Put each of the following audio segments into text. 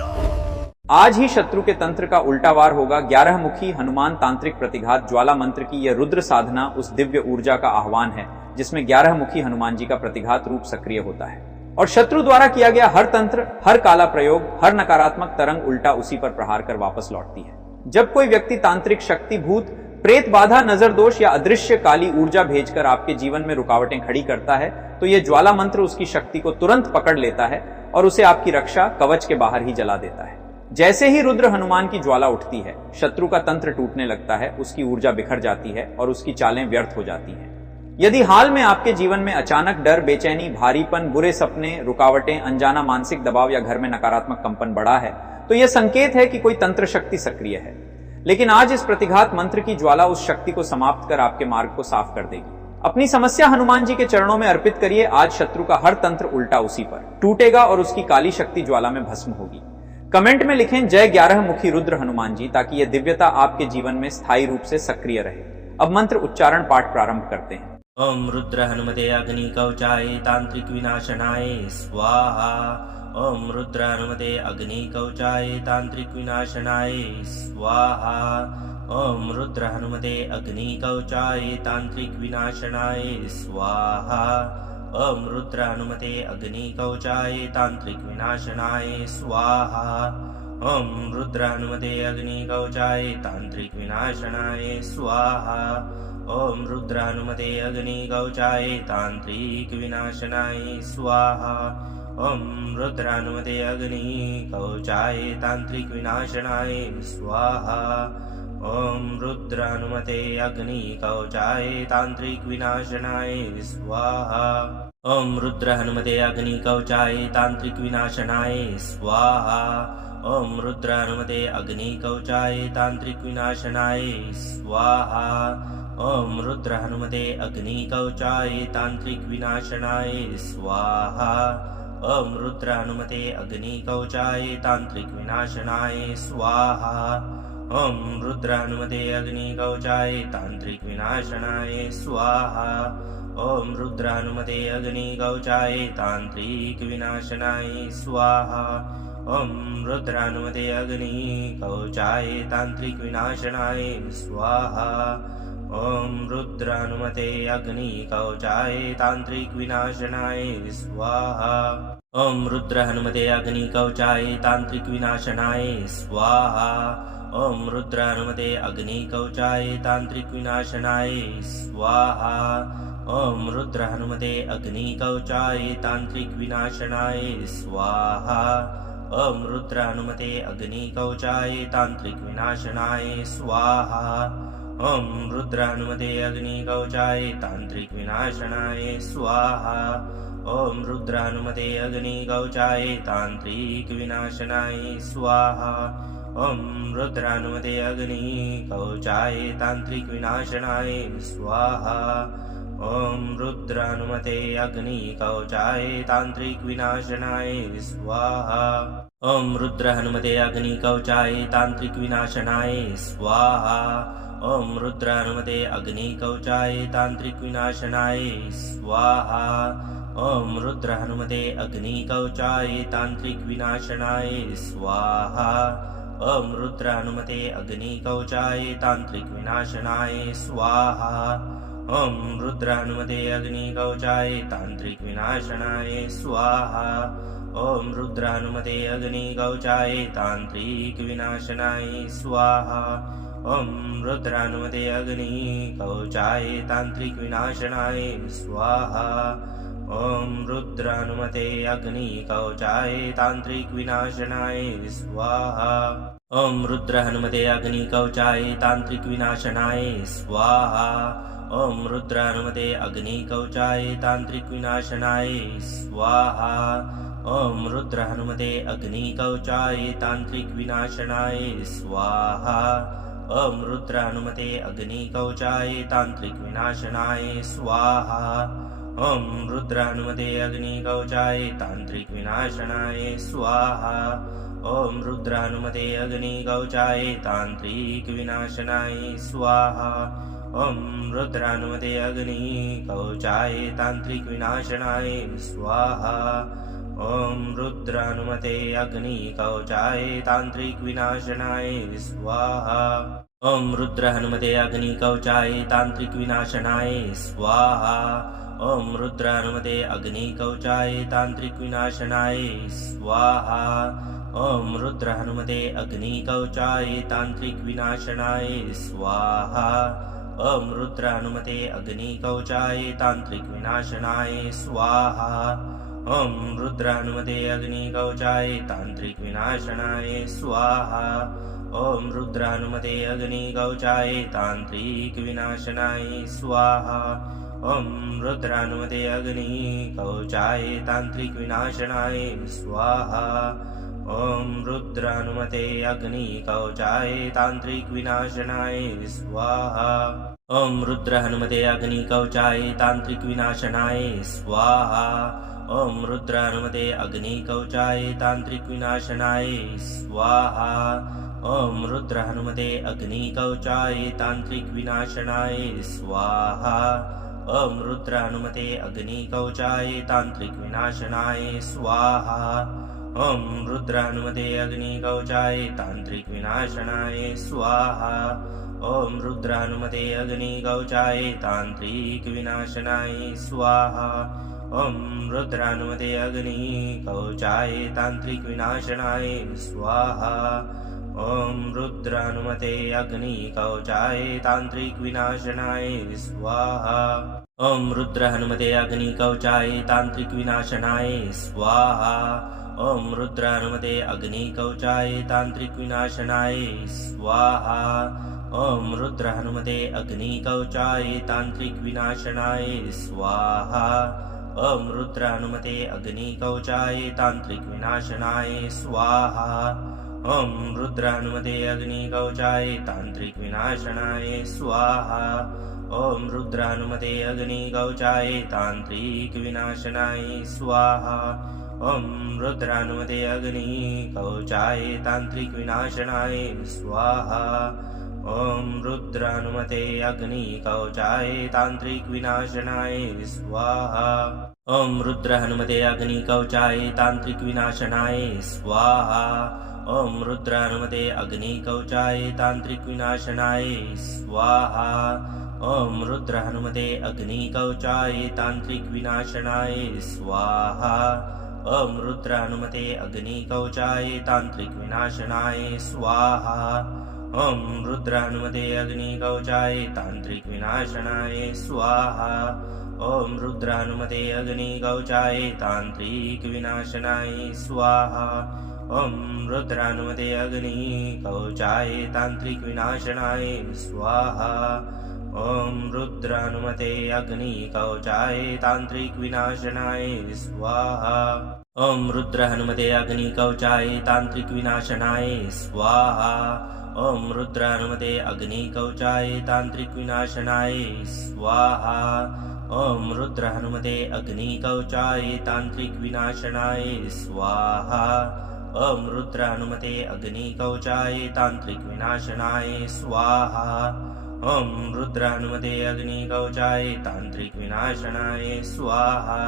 आज ही शत्रु के तंत्र का उल्टा वार होगा। 11 मुखी हनुमान तांत्रिक प्रतिघात ज्वाला मंत्र की यह रुद्र साधना उस दिव्य ऊर्जा का आह्वान है जिसमें 11 मुखी हनुमान जी का प्रतिघात रूप सक्रिय होता है और शत्रु द्वारा किया गया हर तंत्र, हर काला प्रयोग, हर नकारात्मक तरंग उल्टा उसी पर प्रहार कर वापस लौटती है। जब कोई व्यक्ति तांत्रिक शक्ति, भूत, प्रेत बाधा, नजर दोष या अदृश्य काली ऊर्जा भेजकर आपके जीवन में रुकावटें खड़ी करता है तो यह ज्वाला मंत्र उसकी शक्ति को तुरंत पकड़ लेता है और उसे आपकी रक्षा कवच के बाहर ही जला देता है। जैसे ही रुद्र हनुमान की ज्वाला उठती है, शत्रु का तंत्र टूटने लगता है, उसकी ऊर्जा बिखर जाती है और उसकी चालें व्यर्थ हो जाती हैं। यदि हाल में आपके जीवन में अचानक डर, बेचैनी, भारीपन, बुरे सपने, रुकावटें, अनजाना मानसिक दबाव या घर में नकारात्मक कंपन बढ़ा है तो यह संकेत है कि कोई तंत्र शक्ति सक्रिय है। लेकिन आज इस प्रतिघात मंत्र की ज्वाला उस शक्ति को समाप्त कर आपके मार्ग को साफ कर देगी। अपनी समस्या हनुमान जी के चरणों में अर्पित करिए। आज शत्रु का हर तंत्र उल्टा उसी पर टूटेगा और उसकी काली शक्ति ज्वाला में भस्म होगी। कमेंट में लिखें जय 11 मुखी रुद्र हनुमान जी, ताकि यह दिव्यता आपके जीवन में स्थायी रूप से सक्रिय रहे। अब मंत्र उच्चारण पाठ प्रारंभ करते हैं। ओम रुद्र हनुमते अग्नि कवचाय तांत्रिक विनाशनाय स्वाहा। ओम रुद्र हनुमते अग्नि कवचाय तांत्रिक विनाशनाय स्वाहा। ओम रुद्र हनुमते अग्नि कवचाय तांत्रिक विनाशनाय स्वाहा। ओम रुद्र हनुमते अग्नि कवचाय तांत्रिक विनाशनाय स्वाहा। ओम रुद्र हनुमते अग्नि कवचाय तांत्रिक विनाशनाय स्वाहा। ओम रुद्र हनुमते अग्नि कवचाय तांत्रिक विनाशनाय स्वाहा। ओम रुद्र हनुमते अग्नि कवचाय तांत्रिक विनाशनाय स्वाहा। ओम रुद्र हनुमते अग्नि कवचाय तांत्रिक विनाशनाय स्वाहा। ओम रुद्र हनुमते अग्नि कवचाय तांत्रिक विनाशनाय स्वाहा। ओम रुद्र हनुमते अग्नि कवचाय तांत्रिक विनाशनाय स्वाहा। ओम रुद्र हनुमते अग्नि कवचाय तांत्रिक विनाशनाय स्वाहा। ओम रुद्र हनुमते अग्नि कवचाय तांत्रिक विनाशनाय स्वाहा। ओम रुद्र हनुमते अग्नि कवचाय तांत्रिक विनाशनाय स्वाहा। ओम रुद्र हनुमते अग्नि कवचाय तांत्रिक विनाशनाय स्वाहा। ओम रुद्र हनुमते अग्नि कवचाय तांत्रिक विनाशनाय स्वाहा। ओम रुद्र हनुमते अग्नि कवचाय तांत्रिक विनाशनाय स्वाहा। ओम रुद्र हनुमते अग्नि कवचाय तांत्रिक विनाशनाय स्वाहा। ओम रुद्र हनुमते अग्नि कवचाय तांत्रिक विनाशनाय स्वाहा। ओम रुद्र हनुमते अग्नि कवचाय तांत्रिक विनाशनाय स्वाहा। ओम रुद्र हनुमते अग्नि कवचाय तांत्रिक विनाशनाय स्वाहा। ओम रुद्र हनुमते अग्नि कवचाय तांत्रिक विनाशनाय स्वाहा। ओम रुद्र हनुमते अग्नि कवचाय तांत्रिक विनाशनाय स्वाहा। ओम रुद्र हनुमते अग्नि कवचाय तांत्रिक विनाशनाय स्वाहा। ओम रुद्र हनुमते अग्नि कवचाय तांत्रिक विनाशनाय स्वाहा। ओम रुद्र हनुमते अग्नि कवचाय तांत्रिक विनाशनाय स्वाहा। ओम रुद्र हनुमते अग्नि कवचाय तांत्रिक विनाशनाय स्वाहा। ओम रुद्र हनुमते अग्नि कवचाय तांत्रिक विनाशनाय स्वाहा। ओम रुद्र हनुमते अग्नि कवचाय तांत्रिक विनाशनाय स्वाहा। ओम रुद्र हनुमते अग्नि कवचाय तांत्रिक विनाशनाय स्वाहा। ओम रुद्र हनुमते अग्नि कवचाय तांत्रिक विनाशनाय स्वाहा। ओम रुद्र हनुमते अग्नि कवचाय तांत्रिक विनाशनाय स्वाहा। ओम रुद्र हनुमते अग्नि कवचाय तांत्रिक विनाशनाय स्वाहा। ओम रुद्र हनुमते अग्नि कवचाय तांत्रिक विनाशनाय स्वाहा। ओम रुद्र हनुमते अग्नि कवचाय तांत्रिक विनाशनाय स्वाहा। ओम रुद्र हनुमते अग्नि कवचाय तांत्रिक विनाशनाय स्वाहा। ओम रुद्र हनुमते अग्नि कवचाय तांत्रिक विनाशनाय स्वाहा। ओम रुद्र हनुमते अग्नि कवचाय तांत्रिक विनाशनाय स्वाहा। ओम रुद्र हनुमते अग्नि कवचाय तांत्रिक विनाशनाय स्वाहा। ओम रुद्र हनुमते अग्नि कवचाय तांत्रिक विनाशनाय स्वाहा। ॐ रुद्र हनुमते अग्निकवचाय तान्त्रिक विनाशनाय स्वाहा ॐ रुद्र हनुमते अग्निकवचाय तान्त्रिक विनाशनाय स्वाहा ॐ रुद्र हनुमते अग्निकवचाय तान्त्रिक विनाशनाय स्वाहा ॐ रुद्र हनुमते अग्निकवचाय तान्त्रिक विनाशनाय स्वाहा ॐ रुद्र हनुमते अग्निकवचाय तान्त्रिक विनाशनाय स्वाहा ॐ रुद्र हनुमते अग्निकवचाय तान्त्रिक विनाशनाय स्वाहा ॐ रुद्र हनुमते अग्निकवचाय तान्त्रिक विनाशनाय स्वाहा ॐ रुद्र हनुमते अग्निकवचाय तान्त्रिक विनाशनाय स्वाहा ॐ रुद्र हनुमते अग्निकवचाय तान्त्रिक विनाशनाय स्वाहा ॐ रुद्र हनुमते अग्निकवचाय तान्त्रिक विनाशनाय स्वाहा ॐ रुद्र हनुमते अग्निकवचाय तान्त्रिक विनाशनाय स्वाहा ॐ रुद्र हनुमते अग्निकवचाय तान्त्रिक विनाशनाय स्वाहा ॐ रुद्र हनुमते अग्निकवचाय तान्त्रिक विनाशनाय स्वाहा ॐ रुद्र हनुमते अग्निकवचाय तान्त्रिक विनाशनाय स्वाहा ॐ रुद्र हनुमते अग्निकवचाय तान्त्रिक विनाशनाय स्वाहा ॐ रुद्र हनुमते अग्निकवचाय तान्त्रिक विनाशनाय स्वाहा ॐ रुद्र हनुमते अग्निकवचाय तान्त्रिक विनाशनाय स्वाहा ॐ रुद्र हनुमते अग्निकवचाय तान्त्रिक विनाशनाय स्वाहा ॐ रुद्र हनुमते अग्निकवचाय तान्त्रिक विनाशनाय स्वाहा ॐ रुद्र हनुमते अग्निकवचाय तान्त्रिक विनाशनाय स्वाहा ॐ रुद्र हनुमते अग्निकवचाय तान्त्रिक विनाशनाय स्वाहा ॐ रुद्र हनुमते अग्निकवचाय तान्त्रिक विनाशनाय स्वाहा ॐ रुद्र हनुमते अग्निकवचाय तान्त्रिक विनाशनाय स्वाहा ॐ रुद्र हनुमते अग्निकवचाय तान्त्रिक विनाशनाय स्वाहा ॐ रुद्र हनुमते अग्निकवचाय तान्त्रिक विनाशनाय स्वाहा ॐ रुद्र हनुमते अग्निकवचाय तान्त्रिक विनाशनाय स्वाहा ॐ रुद्र हनुमते अग्निकवचाय तान्त्रिक विनाशनाय स्वाहा ॐ रुद्र हनुमते अग्निकवचाय तान्त्रिक विनाशनाय स्वाहा ॐ रुद्र हनुमते अग्निकवचाय तान्त्रिक विनाशनाय स्वाहा ॐ रुद्र हनुमते अग्निकवचाय तान्त्रिक विनाशनाय स्वाहा ॐ रुद्र हनुमते अग्निकवचाय तान्त्रिक विनाशनाय स्वाहा ॐ रुद्र हनुमते अग्निकवचाय तान्त्रिक विनाशनाय स्वाहा ॐ रुद्र हनुमते अग्निकवचाय तान्त्रिक विनाशनाय स्वाहा ॐ रुद्र हनुमते अग्निकवचाय तान्त्रिक विनाशनाय स्वाहा ॐ रुद्र हनुमते अग्निकवचाय तान्त्रिक विनाशनाय स्वाहा ॐ रुद्र हनुमते अग्निकवचाय तान्त्रिक विनाशनाय स्वाहा ॐ रुद्र हनुमते अग्निकवचाय तान्त्रिक विनाशनाय स्वाहा ॐ रुद्र हनुमते अग्निकवचाय तान्त्रिक विनाशनाय स्वाहा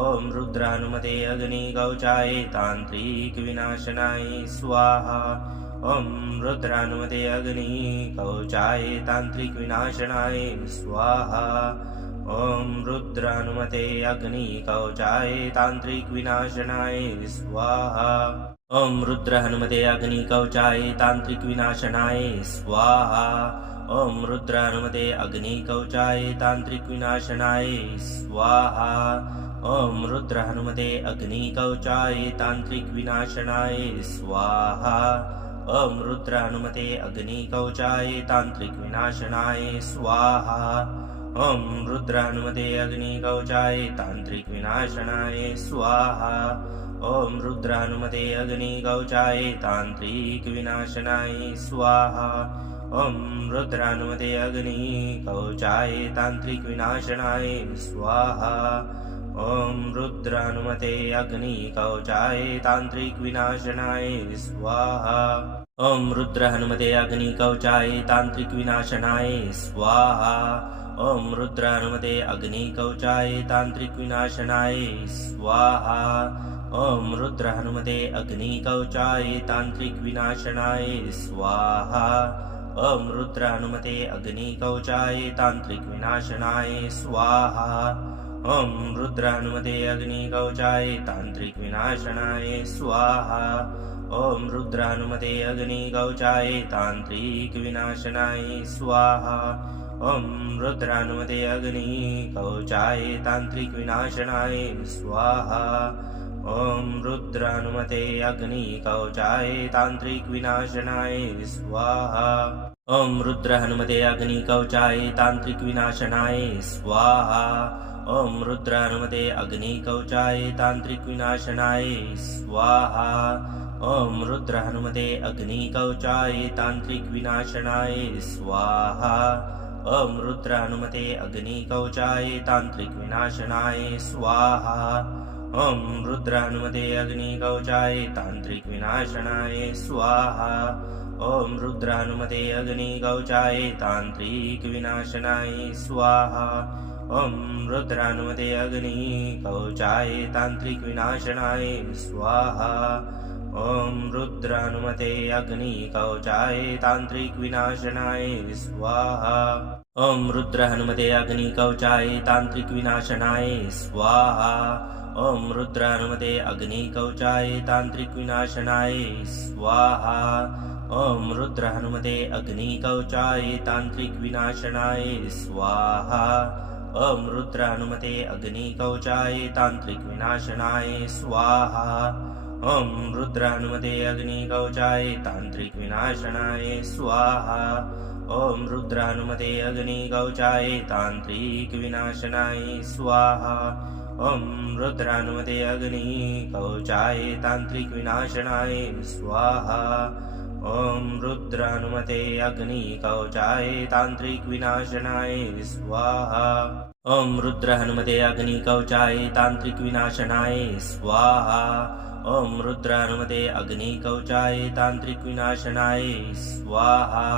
ॐ रुद्र हनुमते अग्निकवचाय तान्त्रिक विनाशनाय स्वाहा ॐ रुद्र हनुमते अग्निकवचाय तान्त्रिक विनाशनाय स्वाहा ॐ रुद्र हनुमते अग्निकवचाय तान्त्रिक विनाशनाय स्वाहा ॐ रुद्र हनुमते अग्निकवचाय तान्त्रिक विनाशनाय स्वाहा ॐ रुद्र हनुमते अग्निकवचाय तान्त्रिक विनाशनाय स्वाहा ॐ रुद्र हनुमते अग्निकवचाय तान्त्रिक विनाशनाय स्वाहा ॐ रुद्र हनुमते अग्निकवचाय तान्त्रिक विनाशनाय स्वाहा ॐ रुद्र हनुमते अग्निकवचाय तान्त्रिक विनाशनाय स्वाहा ॐ रुद्र हनुमते अग्निकवचाय तान्त्रिक विनाशनाय स्वाहा ॐ रुद्र हनुमते अग्निकवचाय तान्त्रिक विनाशनाय स्वाहा ॐ रुद्र हनुमते अग्निकवचाय तान्त्रिक विनाशनाय स्वाहा ॐ रुद्र हनुमते अग्निकवचाय तान्त्रिक विनाशनाय स्वाहा ॐ रुद्र हनुमते अग्निकवचाय तान्त्रिक विनाशनाय स्वाहा ॐ रुद्र हनुमते अग्निकवचाय तांत्रिक विनाशनाय स्वाहा। ॐ रुद्र हनुमते अग्निकवचाय तांत्रिक विनाशनाय स्वाहा। ॐ रुद्र हनुमते अग्निकवचाय तांत्रिक विनाशनाय स्वाहा। ॐ रुद्र हनुमते अग्निकवचाय तांत्रिक विनाशनाय स्वाहा। ॐ रुद्र हनुमते अग्निकवचाय तांत्रिक विनाशनाय स्वाहा। ॐ रुद्र हनुमते अग्निकवचाय तांत्रिक विनाशनाय स्वाहा। ॐ रुद्र हनुमते अग्निकवचाय तांत्रिक विनाशनाय स्वाहा। ॐ रुद्र हनुमते अग्निकवचाय तांत्रिक विनाशनाय स्वाहा। ॐ रुद्र हनुमते अग्निकवचाय तांत्रिक विनाशनाय स्वाहा। ॐ रुद्र हनुमते अग्निकवचाय तांत्रिक विनाशनाय स्वाहा। ॐ रुद्र हनुमते अग्निकवचाय तांत्रिक विनाशनाय स्वाहा। ॐ रुद्र हनुमते अग्निकवचाय तांत्रिक विनाशनाय स्वाहा। ॐ रुद्र हनुमते अग्निकवचाय तांत्रिक विनाशनाय स्वाहा। ॐ रुद्र हनुमते अग्निकवचाय तांत्रिक विनाशनाय स्वाहा। ॐ रुद्र हनुमते अग्निकवचाय तांत्रिक विनाशनाय स्वाहा। ॐ रुद्र हनुमते अग्निकवचाय तांत्रिक विनाशनाय स्वाहा। ॐ रुद्र हनुमते अग्निकवचाय तांत्रिक विनाशनाय स्वाहा। ॐ रुद्र हनुमते अग्निकवचाय तांत्रिक विनाशनाय स्वाहा। ॐ रुद्र हनुमते अग्निकवचाय तांत्रिक विनाशनाय स्वाहा। ॐ रुद्र हनुमते अग्निकवचाय तांत्रिक विनाशनाय स्वाहा। ॐ रुद्र हनुमते अग्निकवचाय तांत्रिक विनाशनाय स्वाहा। ॐ रुद्र हनुमते अग्निकवचाय तांत्रिक विनाशनाय स्वाहा। ॐ रुद्र हनुमते अग्निकवचाय तांत्रिक विनाशनाय स्वाहा। ॐ रुद्र हनुमते अग्निकवचाय तांत्रिक विनाशनाय स्वाहा।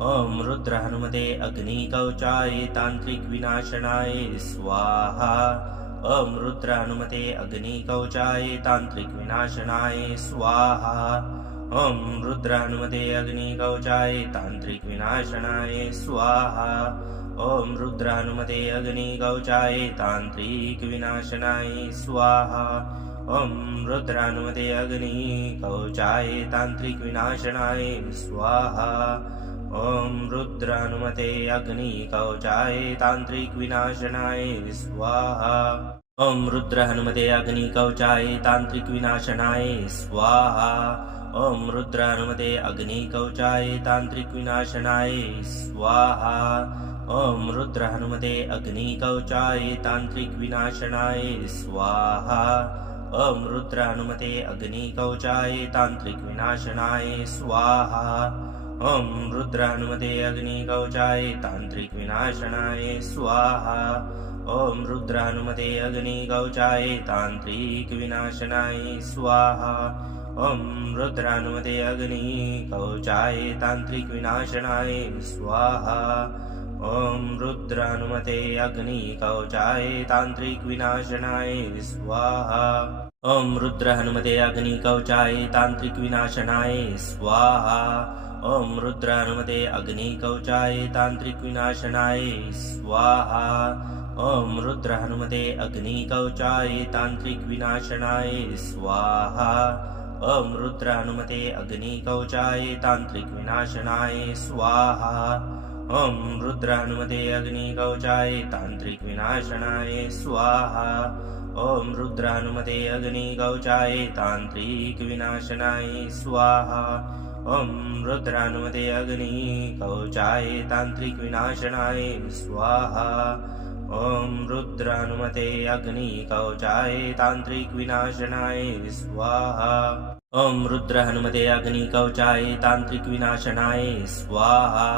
ॐ रुद्र हनुमते अग्निकवचाय तांत्रिक विनाशनाय स्वाहा। ॐ रुद्र हनुमते अग्निकवचाय तांत्रिक विनाशनाय स्वाहा। ॐ रुद्र हनुमते अग्निकवचाय तांत्रिक विनाशनाय स्वाहा। ॐ रुद्र हनुमते अग्निकवचाय तांत्रिक विनाशनाय स्वाहा। ॐ रुद्र हनुमते अग्निकवचाय तांत्रिक विनाशनाय स्वाहा। ॐ रुद्र हनुमते अग्निकवचाय तांत्रिक विनाशनाय स्वाहा। ॐ रुद्र हनुमते अग्निकवचाय तांत्रिक विनाशनाय स्वाहा। ॐ रुद्र हनुमते अग्निकवचाय तांत्रिक विनाशनाय स्वाहा। ॐ रुद्र हनुमते अग्निकवचाय तांत्रिक विनाशनाय स्वाहा। ॐ रुद्र हनुमते अग्निकवचाय तांत्रिक विनाशनाय स्वाहा। ॐ रुद्र हनुमते अग्निकवचाय तांत्रिक विनाशनाय स्वाहा। ॐ रुद्र हनुमते अग्निकवचाय तांत्रिक विनाशनाय स्वाहा। ॐ रुद्र हनुमते अग्निकवचाय तांत्रिक विनाशनाय स्वाहा। ॐ रुद्र हनुमते अग्निकवचाय तांत्रिक विनाशनाय स्वाहा। ॐ रुद्र हनुमते अग्निकवचाय तांत्रिक विनाशनाय स्वाहा। ॐ रुद्र हनुमते अग्निकवचाय तांत्रिक विनाशनाय स्वाहा। ॐ रुद्र हनुमते अग्निकवचाय तांत्रिक विनाशनाय स्वाहा। ॐ रुद्र हनुमते अग्निकवचाय तांत्रिक विनाशनाय स्वाहा। ॐ रुद्र हनुमते अग्निकवचाय तांत्रिक विनाशनाय स्वाहा। ॐ रुद्र हनुमते अग्निकवचाय तांत्रिक विनाशनाय स्वाहा। ॐ रुद्र हनुमते अग्निकवचाय तांत्रिक विनाशनाय स्वाहा। ॐ रुद्र हनुमते अग्निकवचाय तांत्रिक विनाशनाय स्वाहा। ॐ रुद्र हनुमते अग्निकवचाय तांत्रिक विनाशनाय स्वाहा।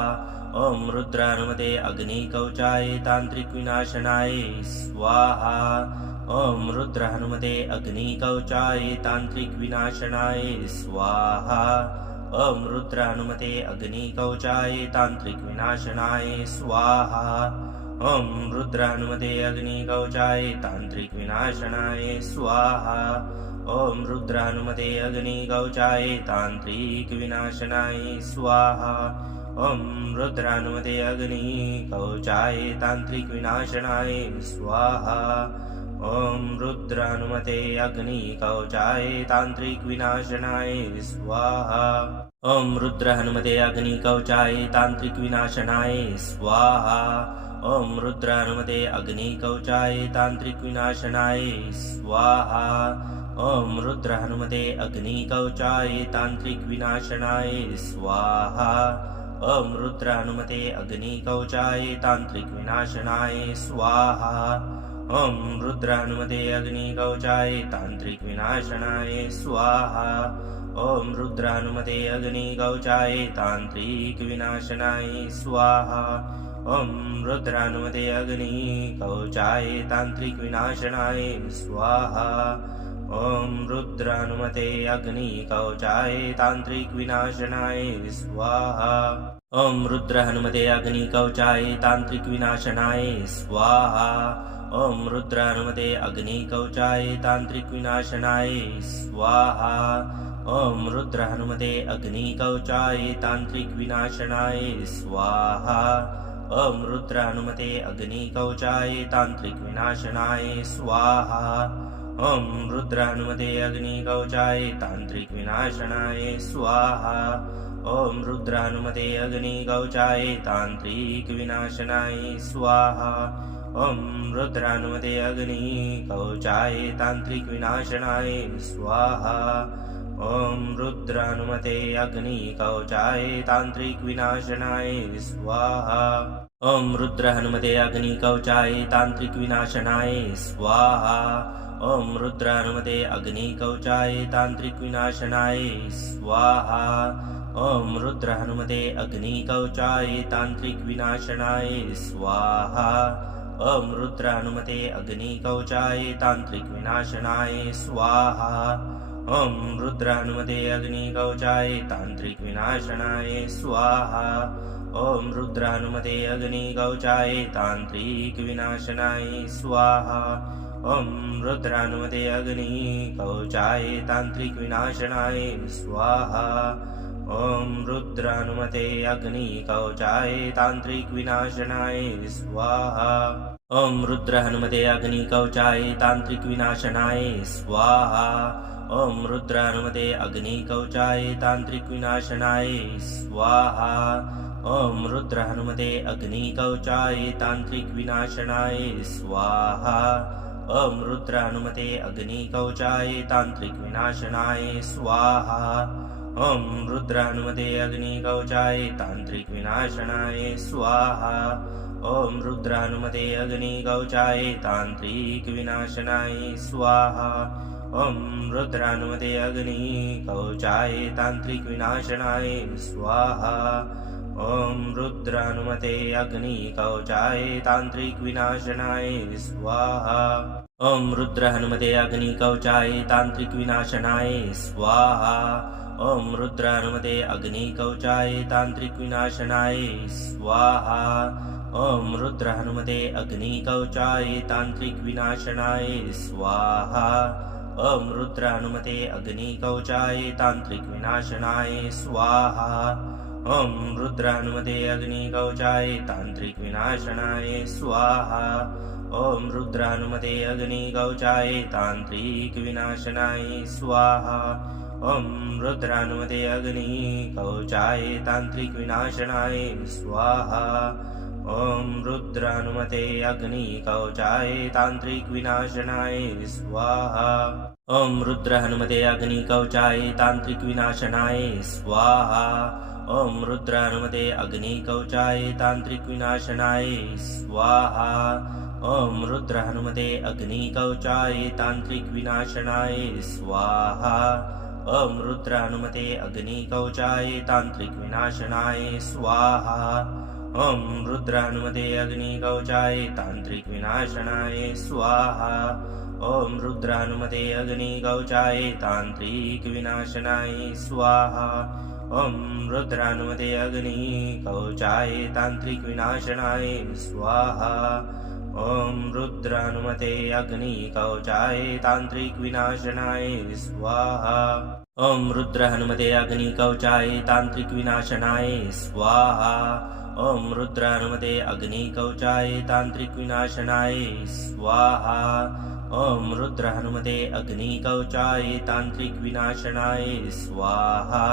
ॐ रुद्र हनुमते अग्निकवचाय तांत्रिक विनाशनाय स्वाहा। ॐ रुद्र हनुमते अग्निकवचाय तांत्रिक विनाशनाय स्वाहा। ॐ रुद्र हनुमते अग्निकवचाय तांत्रिक विनाशनाय स्वाहा। ॐ रुद्र हनुमते अग्निकवचाय तांत्रिक विनाशनाय स्वाहा। ॐ रुद्रानुमते अग्निकवचाय तान्त्रिक विनाशनाय स्वाहा ॐ रुद्रानुमते अग्निकवचाय तान्त्रिक विनाशनाय स्वाहा ॐ रुद्रानुमते अग्निकवचाय तान्त्रिक विनाशनाय स्वाहा ॐ रुद्रहनुमते अग्निकवचाय तान्त्रिक विनाशनाय स्वाहा ॐ रुद्रानुमते अग्निकवचाय तान्त्रिक विनाशनाय स्वाहा ॐ रुद्रहनुमते अग्निकवचाय तान्त्रिक विनाशनाय स्वाहा ॐ रुद्रानुमते अग्निकवचाय तान्त्रिक विनाशनाय स्वाहा ॐ रुद्रानुमते अग्निकवचाय तान्त्रिक विनाशनाय स्वाहा ॐ रुद्रानुमते अग्निकवचाय तान्त्रिक विनाशनाय स्वाहा ॐ रुद्रानुमते अग्निकवचाय तान्त्रिक विनाशनाय स्वाहा ॐ रुद्रानुमते अग्निकवचाय तान्त्रिक विनाशनाय स्वाहा ॐ रुद्रहनुमते अग्निकवचाय तान्त्रिक विनाशनाय स्वाहा ॐ रुद्रानुमते अग्निकवचाय तान्त्रिक विनाशनाय स्वाहा ॐ रुद्रहनुमते अग्निकवचाय तान्त्रिक विनाशनाय स्वाहा ॐ रुद्रानुमते अग्निकवचाय तान्त्रिक विनाशनाय स्वाहा ॐ रुद्रानुमते अग्निकवचाय तान्त्रिक विनाशनाय स्वाहा ॐ रुद्रानुमते अग्निकवचाय तान्त्रिक विनाशनाय स्वाहा ॐ रुद्रानुमते अग्निकवचाय तान्त्रिक विनाशनाय स्वाहा ॐ रुद्रानुमते अग्निकवचाय तान्त्रिक विनाशनाय स्वाहा ॐ रुद्रहनुमते अग्निकवचाय तान्त्रिक विनाशनाय स्वाहा ॐ रुद्रानुमते अग्निकवचाय तान्त्रिक विनाशनाय स्वाहा ॐ रुद्रहनुमते अग्निकवचाय तान्त्रिक विनाशनाय स्वाहा ॐ रुद्रानुमते अग्निकवचाय तान्त्रिक विनाशनाय स्वाहा ॐ रुद्रानुमते अग्निकवचाय तान्त्रिक विनाशनाय स्वाहा ॐ रुद्रानुमते अग्निकवचाय तान्त्रिक विनाशनाय स्वाहा ॐ रुद्रानुमते अग्निकवचाय तान्त्रिक विनाशनाय स्वाहा ॐ रुद्रानुमते अग्निकवचाय तान्त्रिक विनाशनाय स्वाहा ॐ रुद्रहनुमते अग्निकवचाय तान्त्रिक विनाशनाय स्वाहा ॐ रुद्रानुमते अग्निकवचाय तान्त्रिक विनाशनाय स्वाहा ॐ रुद्रहनुमते अग्निकवचाय तान्त्रिक विनाशनाय स्वाहा ॐ रुद्रानुमते अग्निकवचाय तान्त्रिक विनाशनाय स्वाहा ॐ रुद्रानुमते अग्निकवचाय तान्त्रिक विनाशनाय स्वाहा ॐ रुद्रानुमते अग्निकवचाय तान्त्रिक विनाशनाय स्वाहा ॐ रुद्रानुमते अग्निकवचाय तान्त्रिक विनाशनाय स्वाहा ॐ रुद्रानुमते अग्निकवचाय तान्त्रिक विनाशनाय स्वाहा ॐ रुद्रहनुमते अग्निकवचाय तान्त्रिक विनाशनाय स्वाहा ॐ रुद्रानुमते अग्निकवचाय तान्त्रिक विनाशनाय स्वाहा ॐ रुद्रहनुमते अग्निकवचाय तान्त्रिक विनाशनाय स्वाहा ॐ रुद्रानुमते अग्निकवचाय तान्त्रिक विनाशनाय स्वाहा ॐ रुद्रानुमते अग्निकवचाय तान्त्रिक विनाशनाय स्वाहा ॐ रुद्रानुमते अग्निकवचाय तान्त्रिक विनाशनाय स्वाहा ॐ रुद्रानुमते अग्निकवचाय तान्त्रिक विनाशनाय स्वाहा ॐ रुद्रानुमते अग्निकवचाय तान्त्रिक विनाशनाय स्वाहा ॐ रुद्रहनुमते अग्निकवचाय तान्त्रिक विनाशनाय स्वाहा ॐ रुद्रानुमते अग्निकवचाय तान्त्रिक विनाशनाय स्वाहा ॐ रुद्रहनुमते अग्निकवचाय तान्त्रिक विनाशनाय स्वाहा ॐ रुद्रानुमते अग्निकवचाय तान्त्रिक विनाशनाय स्वाहा ॐ रुद्रानुमते अग्निकवचाय तान्त्रिक विनाशनाय स्वाहा ॐ रुद्रानुमते अग्निकवचाय तान्त्रिक विनाशनाय स्वाहा ॐ रुद्रानुमते अग्निकवचाय तान्त्रिक विनाशनाय स्वाहा ॐ रुद्रानुमते अग्निकवचाय तान्त्रिक विनाशनाय स्वाहा ॐ रुद्रहनुमते अग्निकवचाय तान्त्रिक विनाशनाय स्वाहा ॐ रुद्रानुमते अग्निकवचाय तान्त्रिक विनाशनाय स्वाहा ॐ रुद्रहनुमते अग्निकवचाय तान्त्रिक विनाशनाय स्वाहा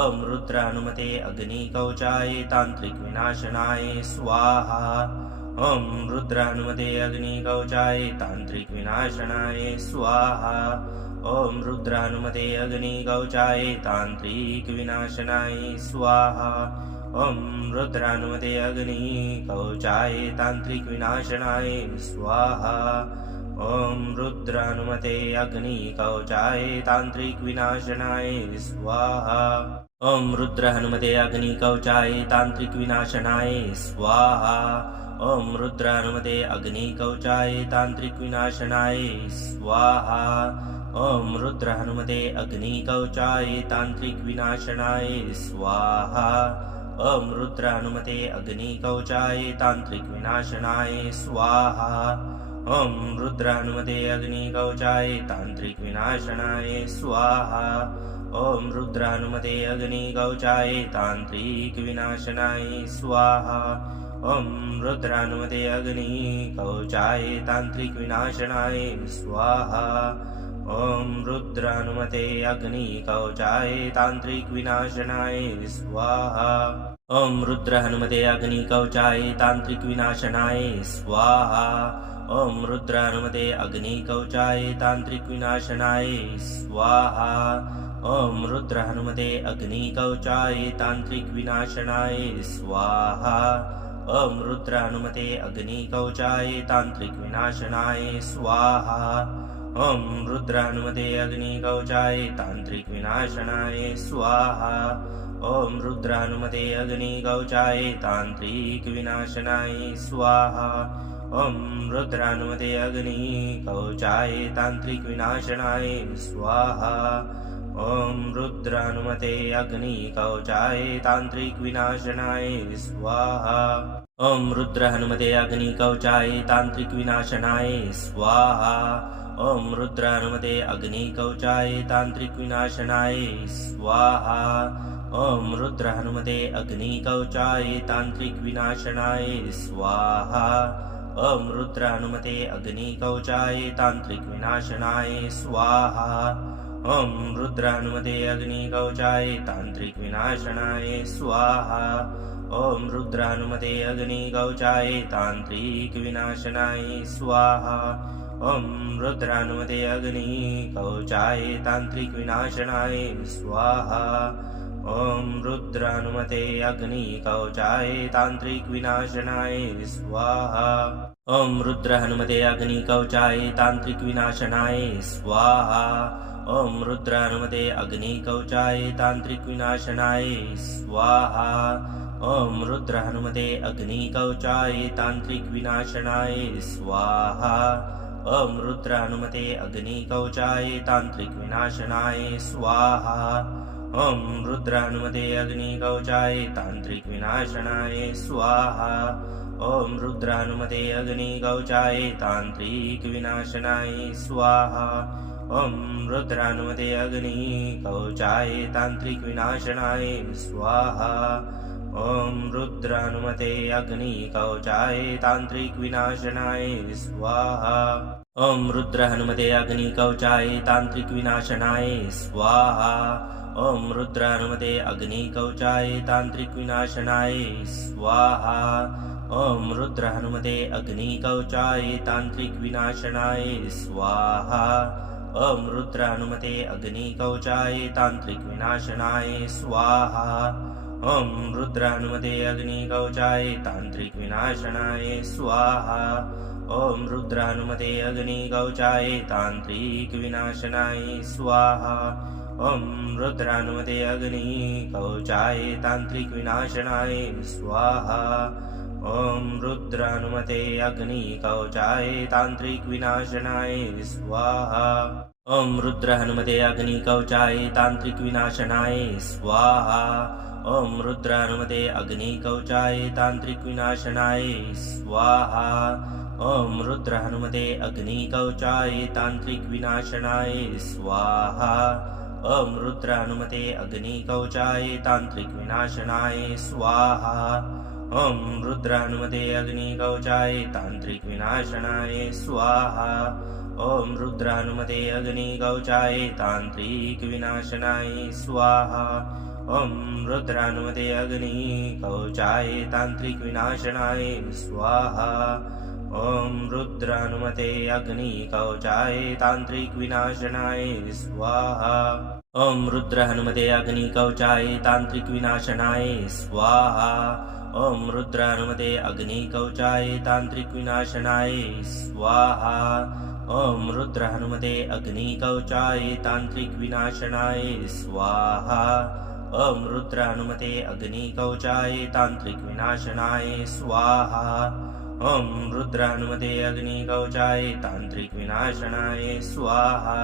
ॐ रुद्रानुमते अग्निकवचाय तान्त्रिक विनाशनाय स्वाहा ॐ रुद्रानुमते अग्निकवचाय तान्त्रिक विनाशनाय स्वाहा ॐ रुद्रानुमते अग्निकवचाय तान्त्रिक विनाशनाय स्वाहा ॐ रुद्रानुमते अग्निकवचाय तान्त्रिक विनाशनाय स्वाहा ॐ रुद्रानुमते अग्निकवचाय तान्त्रिक विनाशनाय स्वाहा ॐ रुद्रहनुमते अग्निकवचाय तान्त्रिक विनाशनाय स्वाहा ॐ रुद्रानुमते अग्निकवचाय तान्त्रिक विनाशनाय स्वाहा ॐ रुद्रहनुमते अग्निकवचाय तान्त्रिक विनाशनाय स्वाहा ॐ रुद्रानुमते अग्निकवचाय तान्त्रिक विनाशनाय स्वाहा ॐ रुद्रानुमते अग्निकवचाय तान्त्रिक विनाशनाय स्वाहा ॐ रुद्रानुमते अग्निकवचाय तान्त्रिक विनाशनाय स्वाहा ॐ रुद्रानुमते अग्निकवचाय तान्त्रिक विनाशनाय स्वाहा ॐ रुद्रानुमते अग्निकवचाय तान्त्रिक विनाशनाय स्वाहा ॐ रुद्रहनुमते अग्निकवचाय तान्त्रिक विनाशनाय स्वाहा ॐ रुद्रानुमते अग्निकवचाय तान्त्रिक विनाशनाय स्वाहा ॐ रुद्रहनुमते अग्निकवचाय तान्त्रिक विनाशनाय स्वाहा ॐ रुद्रानुमते अग्निकवचाय तान्त्रिक विनाशनाय स्वाहा ॐ रुद्रानुमते अग्निकवचाय तान्त्रिक विनाशनाय स्वाहा ॐ रुद्रानुमते अग्निकवचाय तान्त्रिक विनाशनाय स्वाहा ॐ रुद्रानुमते अग्निकवचाय तान्त्रिक विनाशनाय स्वाहा ॐ रुद्रानुमते अग्निकवचाय तान्त्रिक विनाशनाय स्वाहा ॐ रुद्रहनुमते अग्निकवचाय तान्त्रिक विनाशनाय स्वाहा ॐ रुद्रानुमते अग्निकवचाय तान्त्रिक विनाशनाय स्वाहा ॐ रुद्रहनुमते अग्निकवचाय तान्त्रिक विनाशनाय स्वाहा ॐ रुद्रानुमते अग्निकवचाय तान्त्रिक विनाशनाय स्वाहा ॐ रुद्रानुमते अग्निकवचाय तान्त्रिक विनाशनाय स्वाहा ॐ रुद्रानुमते अग्निकवचाय तान्त्रिक विनाशनाय स्वाहा ॐ रुद्रानुमते अग्निकवचाय तान्त्रिक विनाशनाय स्वाहा ॐ रुद्रानुमते अग्निकवचाय तान्त्रिक विनाशनाय स्वाहा ॐ रुद्रहनुमते अग्निकवचाय तान्त्रिक विनाशनाय स्वाहा ॐ रुद्रानुमते अग्निकवचाय तान्त्रिक विनाशनाय स्वाहा ॐ रुद्रहनुमते अग्निकवचाय तान्त्रिक विनाशनाय स्वाहा ॐ रुद्रानुमते अग्निकवचाय तान्त्रिक विनाशनाय स्वाहा ॐ रुद्रानुमते अग्निकवचाय तान्त्रिक विनाशनाय स्वाहा ॐ रुद्रानुमते अग्निकवचाय तान्त्रिक विनाशनाय स्वाहा ॐ रुद्रानुमते अग्निकवचाय तान्त्रिक विनाशनाय स्वाहा ॐ रुद्रानुमते अग्निकवचाय तान्त्रिक विनाशनाय स्वाहा ॐ रुद्रहनुमते अग्निकवचाय तान्त्रिक विनाशनाय स्वाहा ॐ रुद्रानुमते अग्निकवचाय तान्त्रिक विनाशनाय स्वाहा ॐ रुद्रहनुमते अग्निकवचाय तान्त्रिक विनाशनाय स्वाहा ॐ रुद्रानुमते अग्निकवचाय तान्त्रिक विनाशनाय स्वाहा ॐ रुद्रानुमते अग्निकवचाय तान्त्रिक विनाशनाय स्वाहा ॐ रुद्रानुमते अग्निकवचाय तान्त्रिक विनाशनाय स्वाहा ॐ रुद्रानुमते अग्निकवचाय तान्त्रिक विनाशनाय स्वाहा ॐ रुद्रानुमते अग्निकवचाय तान्त्रिक विनाशनाय स्वाहा ॐ रुद्रहनुमते अग्निकवचाय तान्त्रिक विनाशनाय स्वाहा ॐ रुद्रानुमते अग्निकवचाय तान्त्रिक विनाशनाय स्वाहा ॐ रुद्र हनुमते अग्निकवचाय तांत्रिक विनाशनाय स्वाहा। ॐ रुद्र हनुमते अग्निकवचाय तांत्रिक विनाशनाय स्वाहा। ॐ रुद्र हनुमते अग्निकवचाय तांत्रिक विनाशनाय स्वाहा। ॐ रुद्र हनुमते अग्निकवचाय तांत्रिक विनाशनाय स्वाहा। ॐ रुद्र हनुमते अग्निकवचाय तांत्रिक विनाशनाय स्वाहा। ॐ रुद्र हनुमते अग्निकवचाय तांत्रिक विनाशनाय स्वाहा। ॐ रुद्र हनुमते अग्निकवचाय तांत्रिक विनाशनाय स्वाहा। ॐ रुद्र हनुमते अग्निकवचाय तांत्रिक विनाशनाय स्वाहा। ॐ रुद्र हनुमते अग्निकवचाय तांत्रिक विनाशनाय स्वाहा। ॐ रुद्र हनुमते अग्निकवचाय तांत्रिक विनाशनाय स्वाहा। ॐ रुद्र हनुमते अग्निकवचाय तांत्रिक विनाशनाय स्वाहा।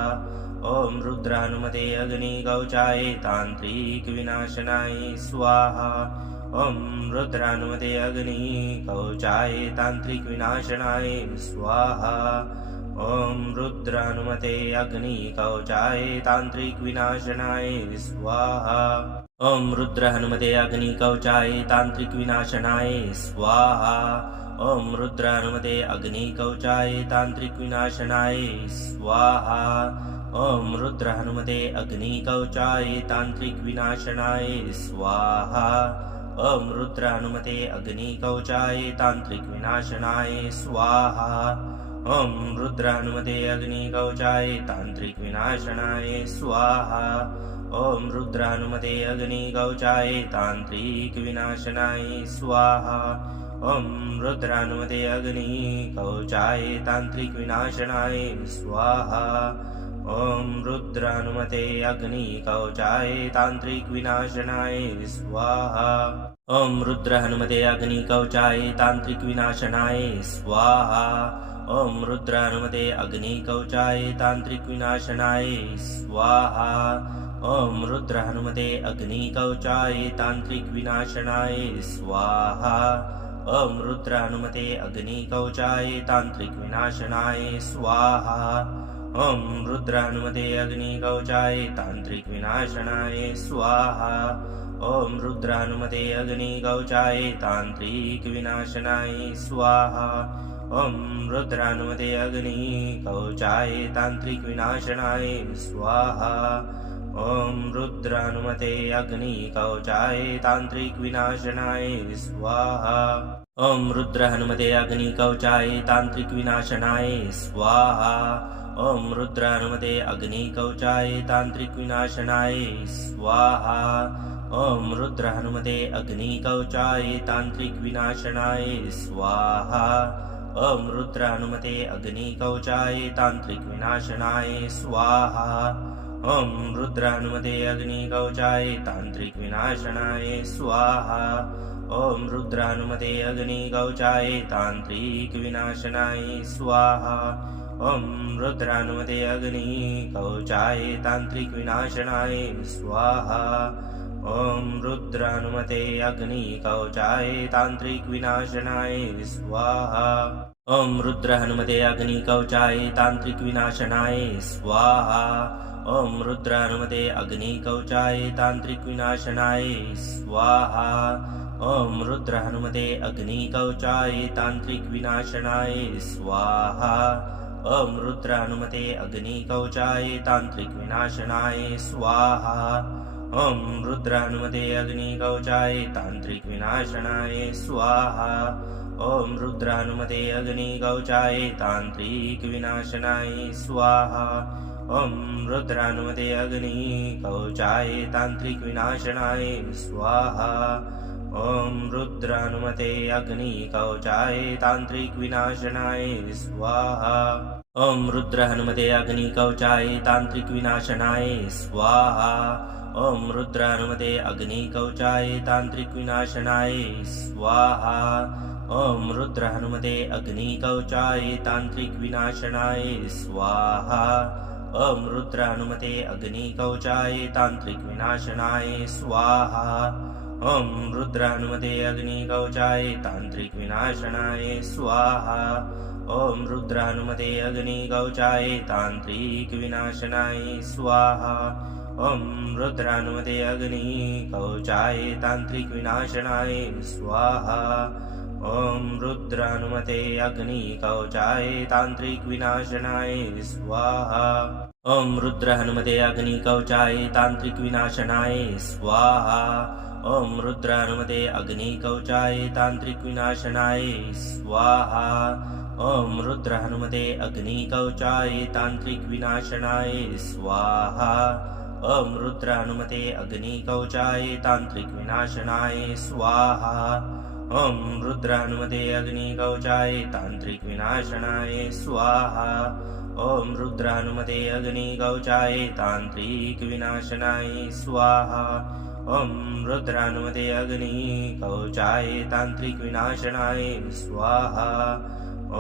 ॐ रुद्र हनुमते अग्निकवचाय तांत्रिक विनाशनाय स्वाहा। ॐ रुद्र हनुमते अग्निकवचाय तांत्रिक विनाशनाय स्वाहा। ॐ रुद्र हनुमते अग्निकवचाय तांत्रिक विनाशनाय स्वाहा। ॐ रुद्र हनुमते अग्निकवचाय तांत्रिक विनाशनाय स्वाहा। ॐ रुद्र हनुमते अग्निकवचाय तांत्रिक विनाशनाय स्वाहा। ॐ रुद्र हनुमते अग्निकवचाय तांत्रिक विनाशनाय स्वाहा। ॐ रुद्र हनुमते अग्निकवचाय तांत्रिक विनाशनाय स्वाहा। ॐ रुद्र हनुमते अग्निकवचाय तांत्रिक विनाशनाय स्वाहा। ॐ रुद्र हनुमते अग्निकवचाय तांत्रिक विनाशनाय स्वाहा। ॐ रुद्र हनुमते अग्निकवचाय तांत्रिक विनाशनाय स्वाहा। ॐ रुद्र हनुमते अग्निकवचाय तांत्रिक विनाशनाय स्वाहा। ॐ रुद्र हनुमते अग्निकवचाय तांत्रिक विनाशनाय स्वाहा। ॐ रुद्र हनुमते अग्निकवचाय तांत्रिक विनाशनाय स्वाहा। ॐ रुद्र हनुमते अग्निकवचाय तांत्रिक विनाशनाय स्वाहा। ॐ रुद्र हनुमते अग्निकवचाय तांत्रिक विनाशनाय स्वाहा। ॐ रुद्र हनुमते अग्निकवचाय तांत्रिक विनाशनाय स्वाहा। ॐ रुद्र हनुमते अग्निकवचाय तांत्रिक विनाशनाय स्वाहा। ॐ रुद्र हनुमते अग्निकवचाय तांत्रिक विनाशनाय स्वाहा। ॐ रुद्र हनुमते अग्निकवचाय तांत्रिक विनाशनाय स्वाहा। ॐ रुद्र हनुमते अग्निकवचाय तांत्रिक विनाशनाय स्वाहा। ॐ रुद्र हनुमते अग्निकवचाय तांत्रिक विनाशनाय स्वाहा। ॐ रुद्र हनुमते अग्निकवचाय तांत्रिक विनाशनाय स्वाहा। ॐ रुद्र हनुमते अग्निकवचाय तांत्रिक विनाशनाय स्वाहा। ॐ रुद्र हनुमते अग्निकवचाय तांत्रिक विनाशनाय स्वाहा। ॐ रुद्र हनुमते अग्निकवचाय तांत्रिक विनाशनाय स्वाहा। ॐ रुद्र हनुमते अग्निकवचाय तांत्रिक विनाशनाय स्वाहा। ॐ रुद्र हनुमते अग्निकवचाय तांत्रिक विनाशनाय स्वाहा। ॐ रुद्र हनुमते अग्निकवचाय तांत्रिक विनाशनाय स्वाहा। ॐ रुद्र हनुमते अग्निकवचाय तांत्रिक विनाशनाय स्वाहा। ॐ रुद्र हनुमते अग्निकवचाय तांत्रिक विनाशनाय स्वाहा। ॐ रुद्र हनुमते अग्निकवचाय तांत्रिक विनाशनाय स्वाहा। ॐ रुद्र हनुमते अग्निकवचाय तांत्रिक विनाशनाय स्वाहा। ॐ रुद्र हनुमते अग्निकवचाय तांत्रिक विनाशनाय स्वाहा। ॐ रुद्र हनुमते अग्निकवचाय तांत्रिक विनाशनाय स्वाहा। ॐ रुद्र हनुमते अग्निकवचाय तांत्रिक विनाशनाय स्वाहा। ॐ रुद्र हनुमते अग्निकवचाय तांत्रिक विनाशनाय स्वाहा। ॐ रुद्र हनुमते अग्निकवचाय तांत्रिक विनाशनाय स्वाहा। ॐ रुद्र हनुमते अग्निकवचाय तांत्रिक विनाशनाय स्वाहा। ॐ रुद्र हनुमते अग्निकवचाय तांत्रिक विनाशनाय स्वाहा। ॐ रुद्र हनुमते अग्निकवचाय तांत्रिक विनाशनाय स्वाहा। ॐ रुद्रानुमते अग्निकवचाय तान्त्रिक विनाशनाय स्वाहा ॐ रुद्रानुमते अग्निकवचाय तान्त्रिक विनाशनाय स्वाहा ॐ रुद्रानुमते अग्निकवचाय तान्त्रिक विनाशनाय स्वाहा ॐ रुद्रहनुमते अग्निकवचाय तान्त्रिक विनाशनाय स्वाहा ॐ रुद्रानुमते अग्निकवचाय तान्त्रिक विनाशनाय स्वाहा ॐ रुद्रहनुमते अग्निकवचाय तान्त्रिक विनाशनाय स्वाहा ॐ रुद्रानुमते अग्निकवचाय तान्त्रिक विनाशनाय स्वाहा ॐ रुद्रानुमते अग्निकवचाय तान्त्रिक विनाशनाय स्वाहा ॐ रुद्रानुमते अग्निकवचाय तान्त्रिक विनाशनाय स्वाहा ॐ रुद्रानुमते अग्निकवचाय तान्त्रिक विनाशनाय स्वाहा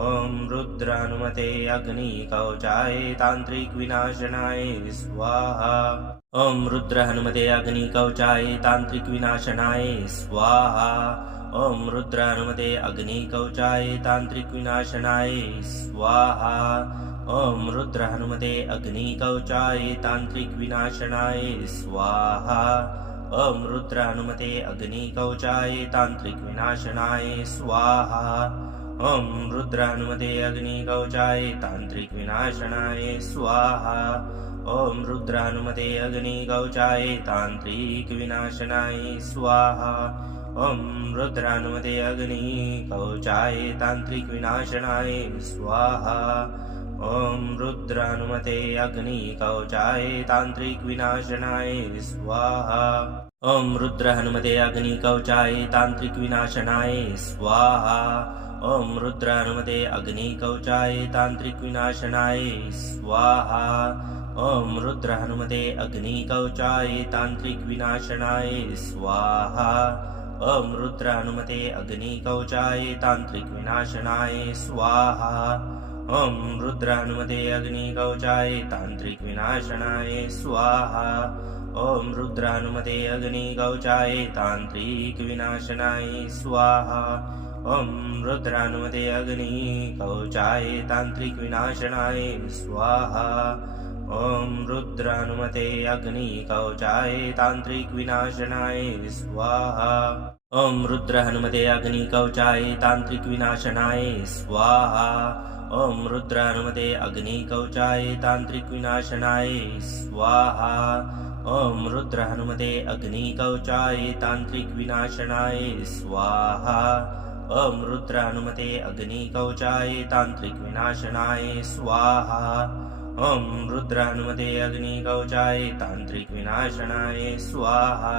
ॐ रुद्रानुमते अग्निकवचाय तान्त्रिक विनाशनाय स्वाहा ॐ रुद्रहनुमते अग्निकवचाय तान्त्रिक विनाशनाय स्वाहा ॐ रुद्रानुमते अग्निकवचाय तान्त्रिक विनाशनाय स्वाहा ॐ रुद्रहनुमते अग्निकवचाय तान्त्रिक विनाशनाय स्वाहा ॐ रुद्रानुमते अग्निकवचाय तान्त्रिक विनाशनाय स्वाहा ॐ रुद्रानुमते अग्निकवचाय तान्त्रिक विनाशनाय स्वाहा ॐ रुद्रानुमते अग्निकवचाय तान्त्रिक विनाशनाय स्वाहा ॐ रुद्रानुमते अग्निकवचाय तान्त्रिक विनाशनाय स्वाहा ॐ रुद्रानुमते अग्निकवचाय तान्त्रिक विनाशनाय स्वाहा ॐ रुद्रहनुमते अग्निकवचाय तान्त्रिक विनाशनाय स्वाहा ॐ रुद्रानुमते अग्निकवचाय तान्त्रिक विनाशनाय स्वाहा ॐ रुद्रहनुमते अग्निकवचाय तान्त्रिक विनाशनाय स्वाहा ॐ रुद्रानुमते अग्निकवचाय तान्त्रिक विनाशनाय स्वाहा ॐ रुद्रानुमते अग्निकवचाय तान्त्रिक विनाशनाय स्वाहा ॐ रुद्रानुमते अग्निकवचाय तान्त्रिक विनाशनाय स्वाहा ॐ रुद्रानुमते अग्निकवचाय तान्त्रिक विनाशनाय स्वाहा ॐ रुद्रानुमते अग्निकवचाय तान्त्रिक विनाशनाय स्वाहा ॐ रुद्रहनुमते अग्निकवचाय तान्त्रिक विनाशनाय स्वाहा ॐ रुद्रानुमते अग्निकवचाय तान्त्रिक विनाशनाय स्वाहा ॐ रुद्रहनुमते अग्निकवचाय तान्त्रिक विनाशनाय स्वाहा ॐ रुद्रानुमते अग्निकवचाय तान्त्रिक विनाशनाय स्वाहा ॐ रुद्रानुमते अग्निकवचाय तान्त्रिक विनाशनाय स्वाहा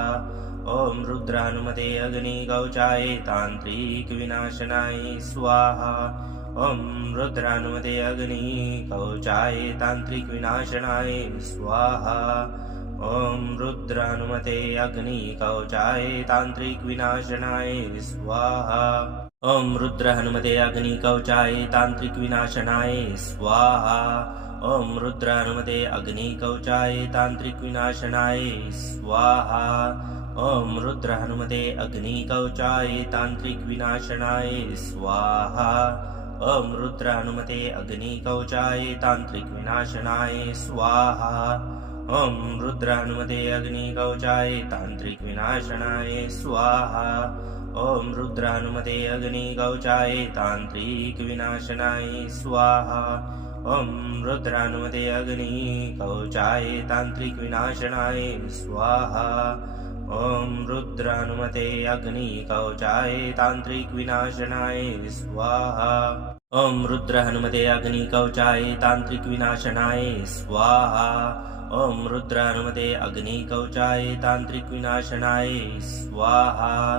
ॐ रुद्रानुमते अग्निकवचाय तान्त्रिक विनाशनाय स्वाहा ॐ रुद्रानुमते अग्निकवचाय तान्त्रिक विनाशनाय स्वाहा ॐ रुद्रानुमते अग्निकवचाय तान्त्रिक विनाशनाय स्वाहा ॐ रुद्रहनुमते अग्निकवचाय तान्त्रिक विनाशनाय स्वाहा ॐ रुद्रानुमते अग्निकवचाय तान्त्रिक विनाशनाय स्वाहा ॐ रुद्रहनुमते अग्निकवचाय तान्त्रिक विनाशनाय स्वाहा ॐ रुद्रानुमते अग्निकवचाय तान्त्रिक विनाशनाय स्वाहा ॐ रुद्रानुमते अग्निकवचाय तान्त्रिक विनाशनाय स्वाहा ॐ रुद्रानुमते अग्निकवचाय तान्त्रिक विनाशनाय स्वाहा ॐ रुद्रानुमते अग्निकवचाय तान्त्रिक विनाशनाय स्वाहा ॐ रुद्रानुमते अग्निकवचाय तान्त्रिक विनाशनाय स्वाहा ॐ रुद्रहनुमते अग्निकवचाय तान्त्रिक विनाशनाय स्वाहा ॐ रुद्रानुमते अग्निकवचाय तान्त्रिक विनाशनाय स्वाहा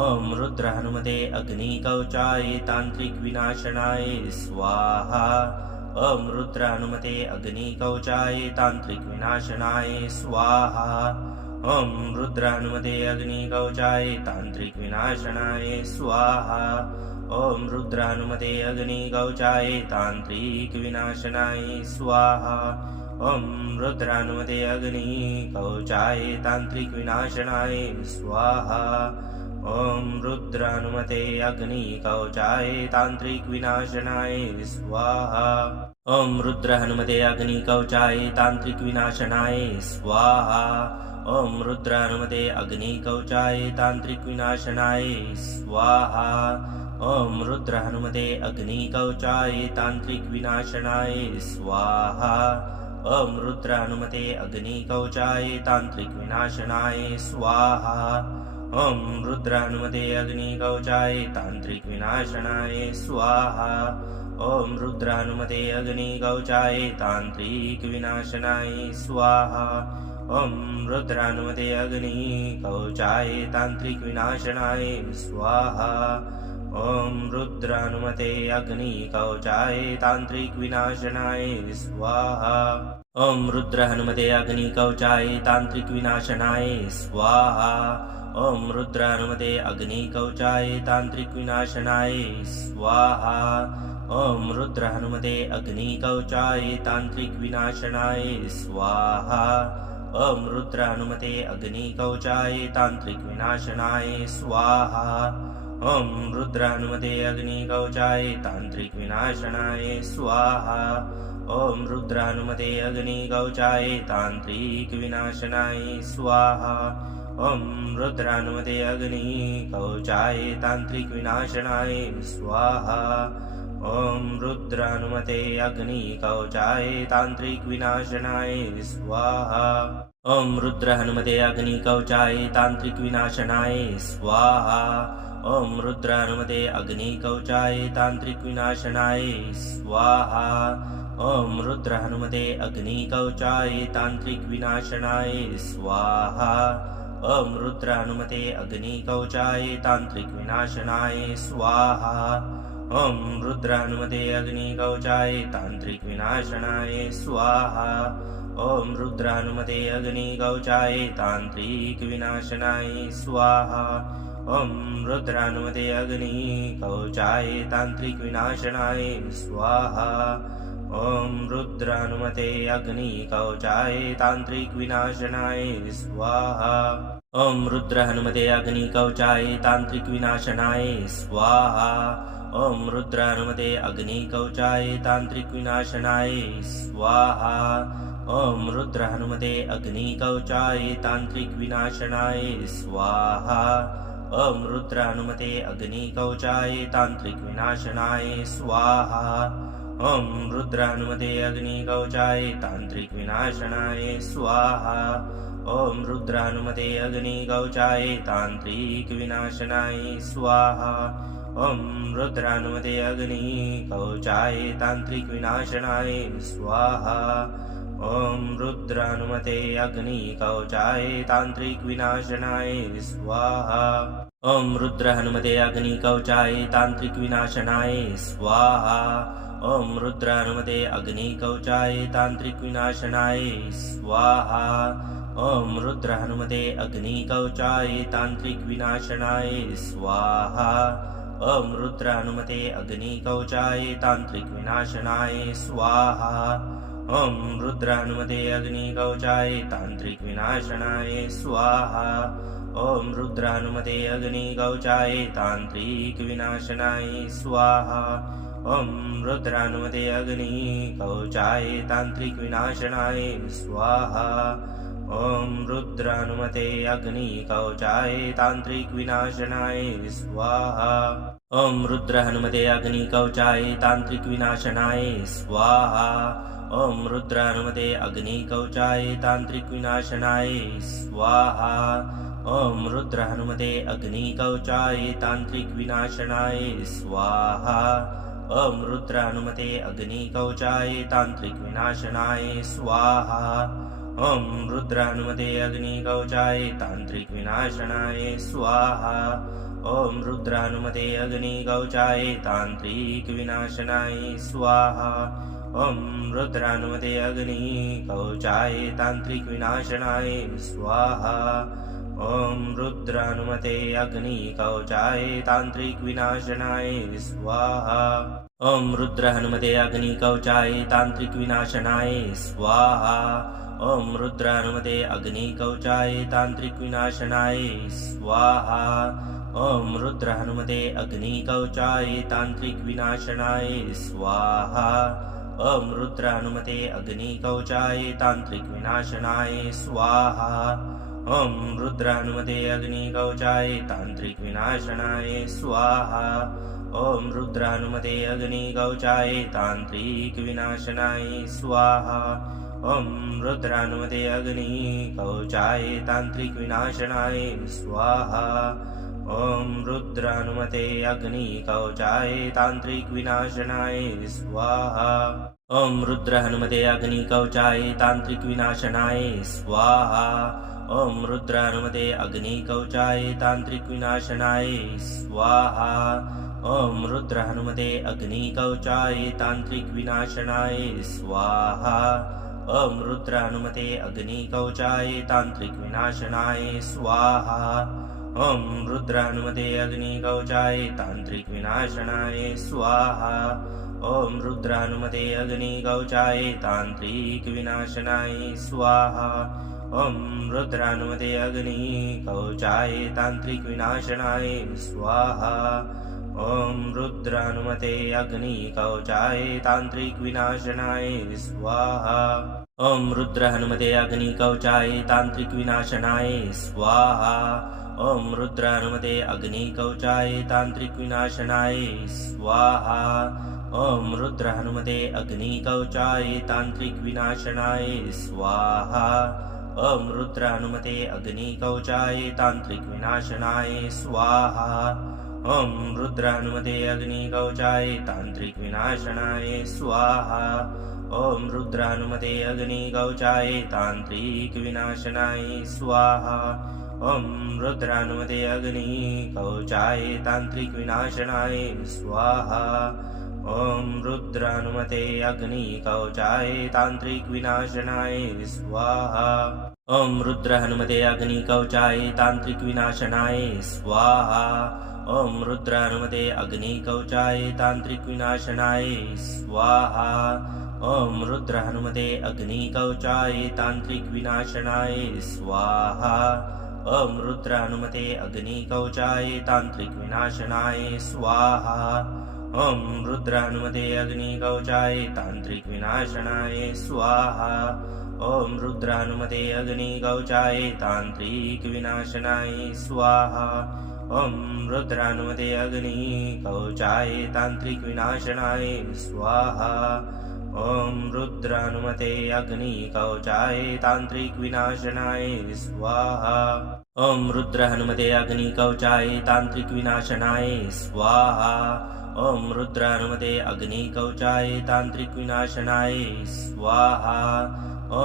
ॐ रुद्रहनुमते अग्निकवचाय तान्त्रिक विनाशनाय स्वाहा ॐ रुद्रानुमते अग्निकवचाय तान्त्रिक विनाशनाय स्वाहा ॐ रुद्रानुमते अग्निकवचाय तान्त्रिक विनाशनाय स्वाहा ॐ रुद्रानुमते अग्निकवचाय तान्त्रिक विनाशनाय स्वाहा ॐ रुद्रानुमते अग्निकवचाय तान्त्रिक विनाशनाय स्वाहा ॐ रुद्रानुमते अग्निकवचाय तान्त्रिक विनाशनाय स्वाहा ॐ रुद्र हनुमते अग्निकवचाय तान्त्रिक विनाशनाय स्वाहा ॐ रुद्र हनुमते अग्निकवचाय तान्त्रिक विनाशनाय स्वाहा ॐ रुद्र हनुमते अग्निकवचाय तान्त्रिक विनाशनाय स्वाहा ॐ रुद्र हनुमते अग्निकवचाय तान्त्रिक विनाशनाय स्वाहा ॐ रुद्र हनुमते अग्निकवचाय तान्त्रिक विनाशनाय स्वाहा ॐ रुद्र हनुमते अग्निकवचाय तान्त्रिक विनाशनाय स्वाहा ॐ रुद्र हनुमते अग्निकवचाय तान्त्रिक विनाशनाय स्वाहा ॐ रुद्र हनुमते अग्निकवचाय तान्त्रिक विनाशनाय स्वाहा ॐ रुद्र हनुमते अग्निकवचाय तान्त्रिक विनाशनाय स्वाहा ॐ रुद्र हनुमते अग्निकवचाय तान्त्रिक विनाशनाय स्वाहा ॐ रुद्र हनुमते अग्निकवचाय तान्त्रिक विनाशनाय स्वाहा ॐ रुद्र हनुमते अग्निकवचाय तान्त्रिक विनाशनाय स्वाहा ॐ रुद्र हनुमते अग्निकवचाय तान्त्रिक विनाशनाय स्वाहा ॐ रुद्र हनुमते अग्निकवचाय तान्त्रिक विनाशनाय स्वाहा ॐ रुद्र हनुमते अग्निकवचाय तान्त्रिक विनाशनाय स्वाहा ॐ रुद्र हनुमते अग्निकवचाय तान्त्रिक विनाशनाय स्वाहा ॐ रुद्र हनुमते अग्निकवचाय तान्त्रिक विनाशनाय स्वाहा ॐ रुद्र हनुमते अग्निकवचाय तान्त्रिक विनाशनाय स्वाहा ॐ रुद्र हनुमते अग्निकवचाय तान्त्रिक विनाशनाय स्वाहा ॐ रुद्र हनुमते अग्निकवचाय तान्त्रिक विनाशनाय स्वाहा ॐ रुद्र हनुमते अग्निकवचाय तान्त्रिक विनाशनाय स्वाहा ॐ रुद्र हनुमते अग्निकवचाय तान्त्रिक विनाशनाय स्वाहा ॐ रुद्र हनुमते अग्निकवचाय तान्त्रिक विनाशनाय स्वाहा ॐ रुद्र हनुमते अग्निकवचाय तान्त्रिक विनाशनाय स्वाहा ॐ रुद्र हनुमते अग्निकवचाय तान्त्रिक विनाशनाय स्वाहा ॐ रुद्र हनुमते अग्निकवचाय तान्त्रिक विनाशनाय स्वाहा ॐ रुद्र हनुमते अग्निकवचाय तान्त्रिक विनाशनाय स्वाहा ॐ रुद्र हनुमते अग्निकवचाय तान्त्रिक विनाशनाय स्वाहा ॐ रुद्र हनुमते अग्निकवचाय तान्त्रिक विनाशनाय स्वाहा ॐ रुद्र हनुमते अग्निकवचाय तान्त्रिक विनाशनाय स्वाहा ॐ रुद्र हनुमते अग्निकवचाय तान्त्रिक विनाशनाय स्वाहा ॐ रुद्र हनुमते अग्निकवचाय तान्त्रिक विनाशनाय स्वाहा ॐ रुद्र हनुमते अग्निकवचाय तान्त्रिक विनाशनाय स्वाहा ॐ रुद्र हनुमते अग्निकवचाय तान्त्रिक विनाशनाय स्वाहा ॐ रुद्र हनुमते अग्निकवचाय तान्त्रिक विनाशनाय स्वाहा ॐ रुद्र हनुमते अग्निकवचाय तान्त्रिक विनाशनाय स्वाहा ॐ रुद्र हनुमते अग्निकवचाय तान्त्रिक विनाशनाय स्वाहा ॐ रुद्र हनुमते अग्निकवचाय तान्त्रिक विनाशनाय स्वाहा ॐ रुद्र हनुमते अग्निकवचाय तान्त्रिक विनाशनाय स्वाहा ॐ रुद्र हनुमते अग्निकवचाय तान्त्रिक विनाशनाय स्वाहा ॐ रुद्र हनुमते अग्निकवचाय तान्त्रिक विनाशनाय स्वाहा ॐ रुद्र हनुमते अग्निकवचाय तान्त्रिक विनाशनाय स्वाहा ॐ रुद्र हनुमते अग्निकवचाय तान्त्रिक विनाशनाय स्वाहा ॐ रुद्र हनुमते अग्निकवचाय तान्त्रिक विनाशनाय स्वाहा ॐ रुद्र हनुमते अग्निकवचाय तान्त्रिक विनाशनाय स्वाहा ॐ रुद्र हनुमते अग्निकवचाय तान्त्रिक विनाशनाय स्वाहा ॐ रुद्र हनुमते अग्निकवचाय तान्त्रिक विनाशनाय स्वाहा ॐ रुद्र हनुमते अग्निकवचाय तान्त्रिक विनाशनाय स्वाहा ॐ रुद्र हनुमते अग्निकवचाय तान्त्रिक विनाशनाय स्वाहा ॐ रुद्र हनुमते अग्निकवचाय तान्त्रिक विनाशनाय स्वाहा ॐ रुद्र हनुमते अग्निकवचाय तांत्रिक विनाशनाय स्वाहा। ॐ रुद्र हनुमते अग्निकवचाय तांत्रिक विनाशनाय स्वाहा। ॐ रुद्र हनुमते अग्निकवचाय तांत्रिक विनाशनाय स्वाहा। ॐ रुद्र हनुमते अग्निकवचाय तांत्रिक विनाशनाय स्वाहा। ॐ रुद्र हनुमते अग्निकवचाय तांत्रिक विनाशनाय स्वाहा। ॐ रुद्र हनुमते अग्निकवचाय तांत्रिक विनाशनाय स्वाहा। ॐ रुद्र हनुमते अग्निकवचाय तांत्रिक विनाशनाय स्वाहा। ॐ रुद्र हनुमते अग्निकवचाय तांत्रिक विनाशनाय स्वाहा। ॐ रुद्र हनुमते अग्निकवचाय तांत्रिक विनाशनाय स्वाहा। ॐ रुद्र हनुमते अग्निकवचाय तांत्रिक विनाशनाय स्वाहा। ॐ रुद्र हनुमते अग्निकवचाय तांत्रिक विनाशनाय स्वाहा। ॐ रुद्र हनुमते अग्निकवचाय तांत्रिक विनाशनाय स्वाहा। ॐ रुद्र हनुमते अग्निकवचाय तांत्रिक विनाशनाय स्वाहा। ॐ रुद्र हनुमते अग्निकवचाय तांत्रिक विनाशनाय स्वाहा। ॐ रुद्र हनुमते अग्निकवचाय तांत्रिक विनाशनाय स्वाहा। ॐ रुद्र हनुमते अग्निकवचाय तांत्रिक विनाशनाय स्वाहा। ॐ रुद्र हनुमते अग्निकवचाय तांत्रिक विनाशनाय स्वाहा। ॐ रुद्र हनुमते अग्निकवचाय तांत्रिक विनाशनाय स्वाहा। ॐ रुद्र हनुमते अग्निकवचाय तांत्रिक विनाशनाय स्वाहा। ॐ रुद्र हनुमते अग्निकवचाय तांत्रिक विनाशनाय स्वाहा। ॐ रुद्र हनुमते अग्निकवचाय तांत्रिक विनाशनाय स्वाहा। ॐ रुद्र हनुमते अग्निकवचाय तांत्रिक विनाशनाय स्वाहा। ॐ रुद्र हनुमते अग्निकवचाय तांत्रिक विनाशनाय स्वाहा। ॐ रुद्र हनुमते अग्निकवचाय तांत्रिक विनाशनाय स्वाहा। ॐ रुद्र हनुमते अग्निकवचाय तांत्रिक विनाशनाय स्वाहा। ॐ रुद्र हनुमते अग्निकवचाय तांत्रिक विनाशनाय स्वाहा। ॐ रुद्र हनुमते अग्निकवचाय तांत्रिक विनाशनाय स्वाहा। ॐ रुद्र हनुमते अग्निकवचाय तांत्रिक विनाशनाय स्वाहा। ॐ रुद्र हनुमते अग्निकवचाय तांत्रिक विनाशनाय स्वाहा। ॐ रुद्र हनुमते अग्निकवचाय तांत्रिक विनाशनाय स्वाहा। ॐ रुद्र हनुमते अग्निकवचाय तांत्रिक विनाशनाय स्वाहा। ॐ रुद्र हनुमते अग्निकवचाय तांत्रिक विनाशनाय स्वाहा।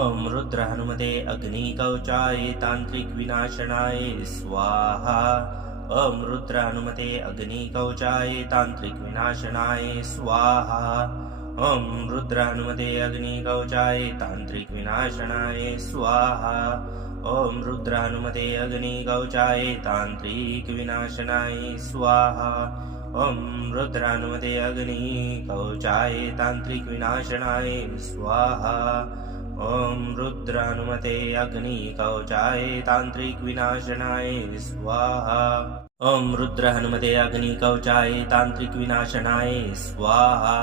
ॐ रुद्र हनुमते अग्निकवचाय तांत्रिक विनाशनाय स्वाहा। ॐ रुद्र हनुमते अग्निकवचाय तांत्रिक विनाशनाय स्वाहा। ॐ रुद्र हनुमते अग्निकवचाय तांत्रिक विनाशनाय स्वाहा। ॐ रुद्र हनुमते अग्निकवचाय तांत्रिक विनाशनाय स्वाहा। ॐ रुद्र हनुमते अग्निकवचाय तांत्रिक विनाशनाय स्वाहा। ॐ रुद्र हनुमते अग्निकवचाय तांत्रिक विनाशनाय स्वाहा। ॐ रुद्र हनुमते अग्निकवचाय तांत्रिक विनाशनाय स्वाहा।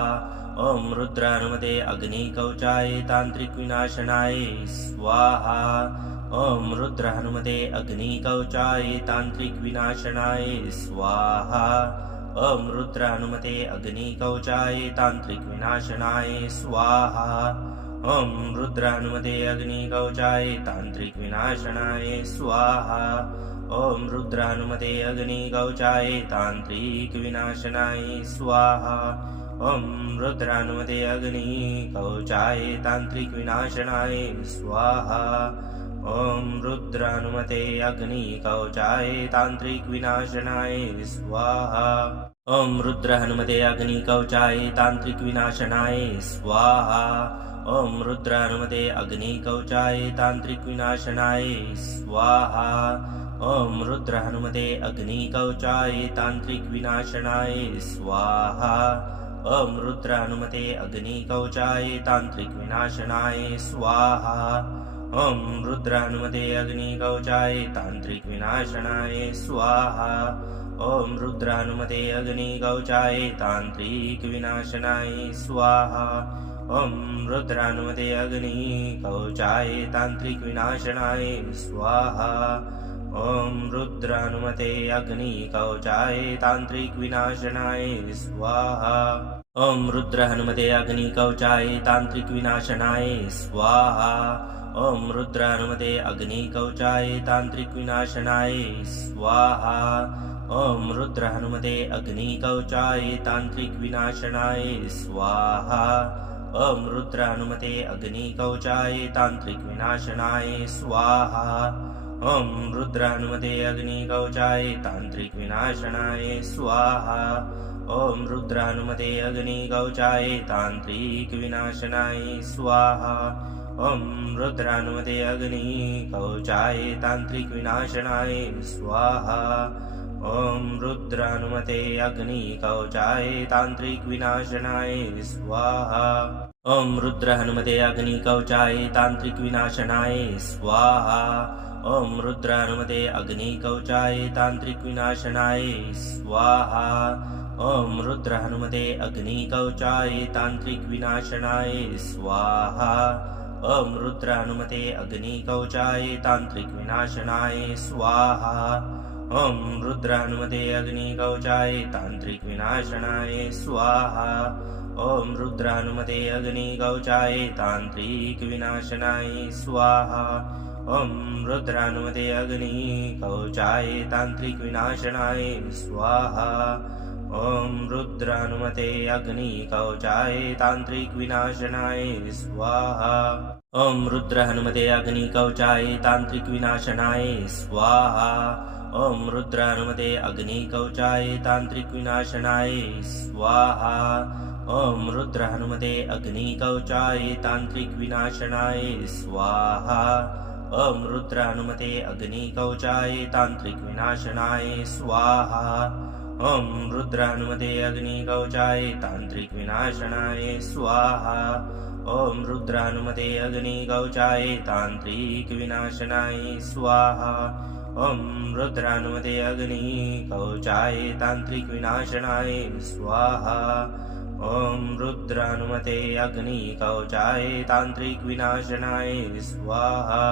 ॐ रुद्र हनुमते अग्निकवचाय तांत्रिक विनाशनाय स्वाहा। ॐ रुद्र हनुमते अग्निकवचाय तांत्रिक विनाशनाय स्वाहा। ॐ रुद्र हनुमते अग्निकवचाय तांत्रिक विनाशनाय स्वाहा। ॐ रुद्र हनुमते अग्निकवचाय तांत्रिक विनाशनाय स्वाहा। ॐ रुद्र हनुमते अग्निकवचाय तांत्रिक विनाशनाय स्वाहा। ॐ रुद्र हनुमते अग्निकवचाय तांत्रिक विनाशनाय स्वाहा। ॐ रुद्र हनुमते अग्निकवचाय तांत्रिक विनाशनाय स्वाहा। ॐ रुद्र हनुमते अग्निकवचाय तांत्रिक विनाशनाय स्वाहा। ॐ रुद्र हनुमते अग्निकवचाय तांत्रिक विनाशनाय स्वाहा। ॐ रुद्र हनुमते अग्निकवचाय तांत्रिक विनाशनाय स्वाहा। ॐ रुद्र हनुमते अग्निकवचाय तांत्रिक विनाशनाय स्वाहा। ॐ रुद्र हनुमते अग्निकवचाय तांत्रिक विनाशनाय स्वाहा। ॐ रुद्रानुमते अग्निकवचाय तान्त्रिक विनाशनाय स्वाहा ॐ रुद्रानुमते अग्निकवचाय तान्त्रिक विनाशनाय स्वाहा ॐ रुद्रानुमते अग्निकवचाय तान्त्रिक विनाशनाय स्वाहा ॐ रुद्रहनुमते अग्निकवचाय तान्त्रिक विनाशनाय स्वाहा ॐ रुद्रानुमते अग्निकवचाय तान्त्रिक विनाशनाय स्वाहा ॐ रुद्रहनुमते अग्निकवचाय तान्त्रिक विनाशनाय स्वाहा ॐ रुद्रानुमते अग्निकवचाय तान्त्रिक विनाशनाय स्वाहा ॐ रुद्रानुमते अग्निकवचाय तान्त्रिक विनाशनाय स्वाहा ॐ रुद्रानुमते अग्निकवचाय तान्त्रिक विनाशनाय स्वाहा ॐ रुद्रानुमते अग्निकवचाय तान्त्रिक विनाशनाय स्वाहा ॐ रुद्रानुमते अग्निकवचाय तान्त्रिक विनाशनाय स्वाहा ॐ रुद्रहनुमते अग्निकवचाय तान्त्रिक विनाशनाय स्वाहा ॐ रुद्रानुमते अग्निकवचाय तान्त्रिक विनाशनाय स्वाहा ॐ रुद्रहनुमते अग्निकवचाय तान्त्रिक विनाशनाय स्वाहा ॐ रुद्रानुमते अग्निकवचाय तान्त्रिक विनाशनाय स्वाहा ॐ रुद्रानुमते अग्निकवचाय तान्त्रिक विनाशनाय स्वाहा ॐ रुद्रानुमते अग्निकवचाय तान्त्रिक विनाशनाय स्वाहा ॐ रुद्रानुमते अग्निकवचाय तान्त्रिक विनाशनाय स्वाहा ॐ रुद्रानुमते अग्निकवचाय तान्त्रिक विनाशनाय स्वाहा ॐ रुद्रहनुमते अग्निकवचाय तान्त्रिक विनाशनाय स्वाहा ॐ रुद्रानुमते अग्निकवचाय तान्त्रिक विनाशनाय स्वाहा ॐ रुद्रहनुमते अग्निकवचाय तान्त्रिक विनाशनाय स्वाहा ॐ रुद्रानुमते अग्निकवचाय तान्त्रिक विनाशनाय स्वाहा ॐ रुद्रानुमते अग्निकवचाय तान्त्रिक विनाशनाय स्वाहा ॐ रुद्रानुमते अग्निकवचाय तान्त्रिक विनाशनाय स्वाहा ॐ रुद्रानुमते अग्निकवचाय तान्त्रिक विनाशनाय स्वाहा ॐ रुद्रानुमते अग्निकवचाय तान्त्रिक विनाशनाय स्वाहा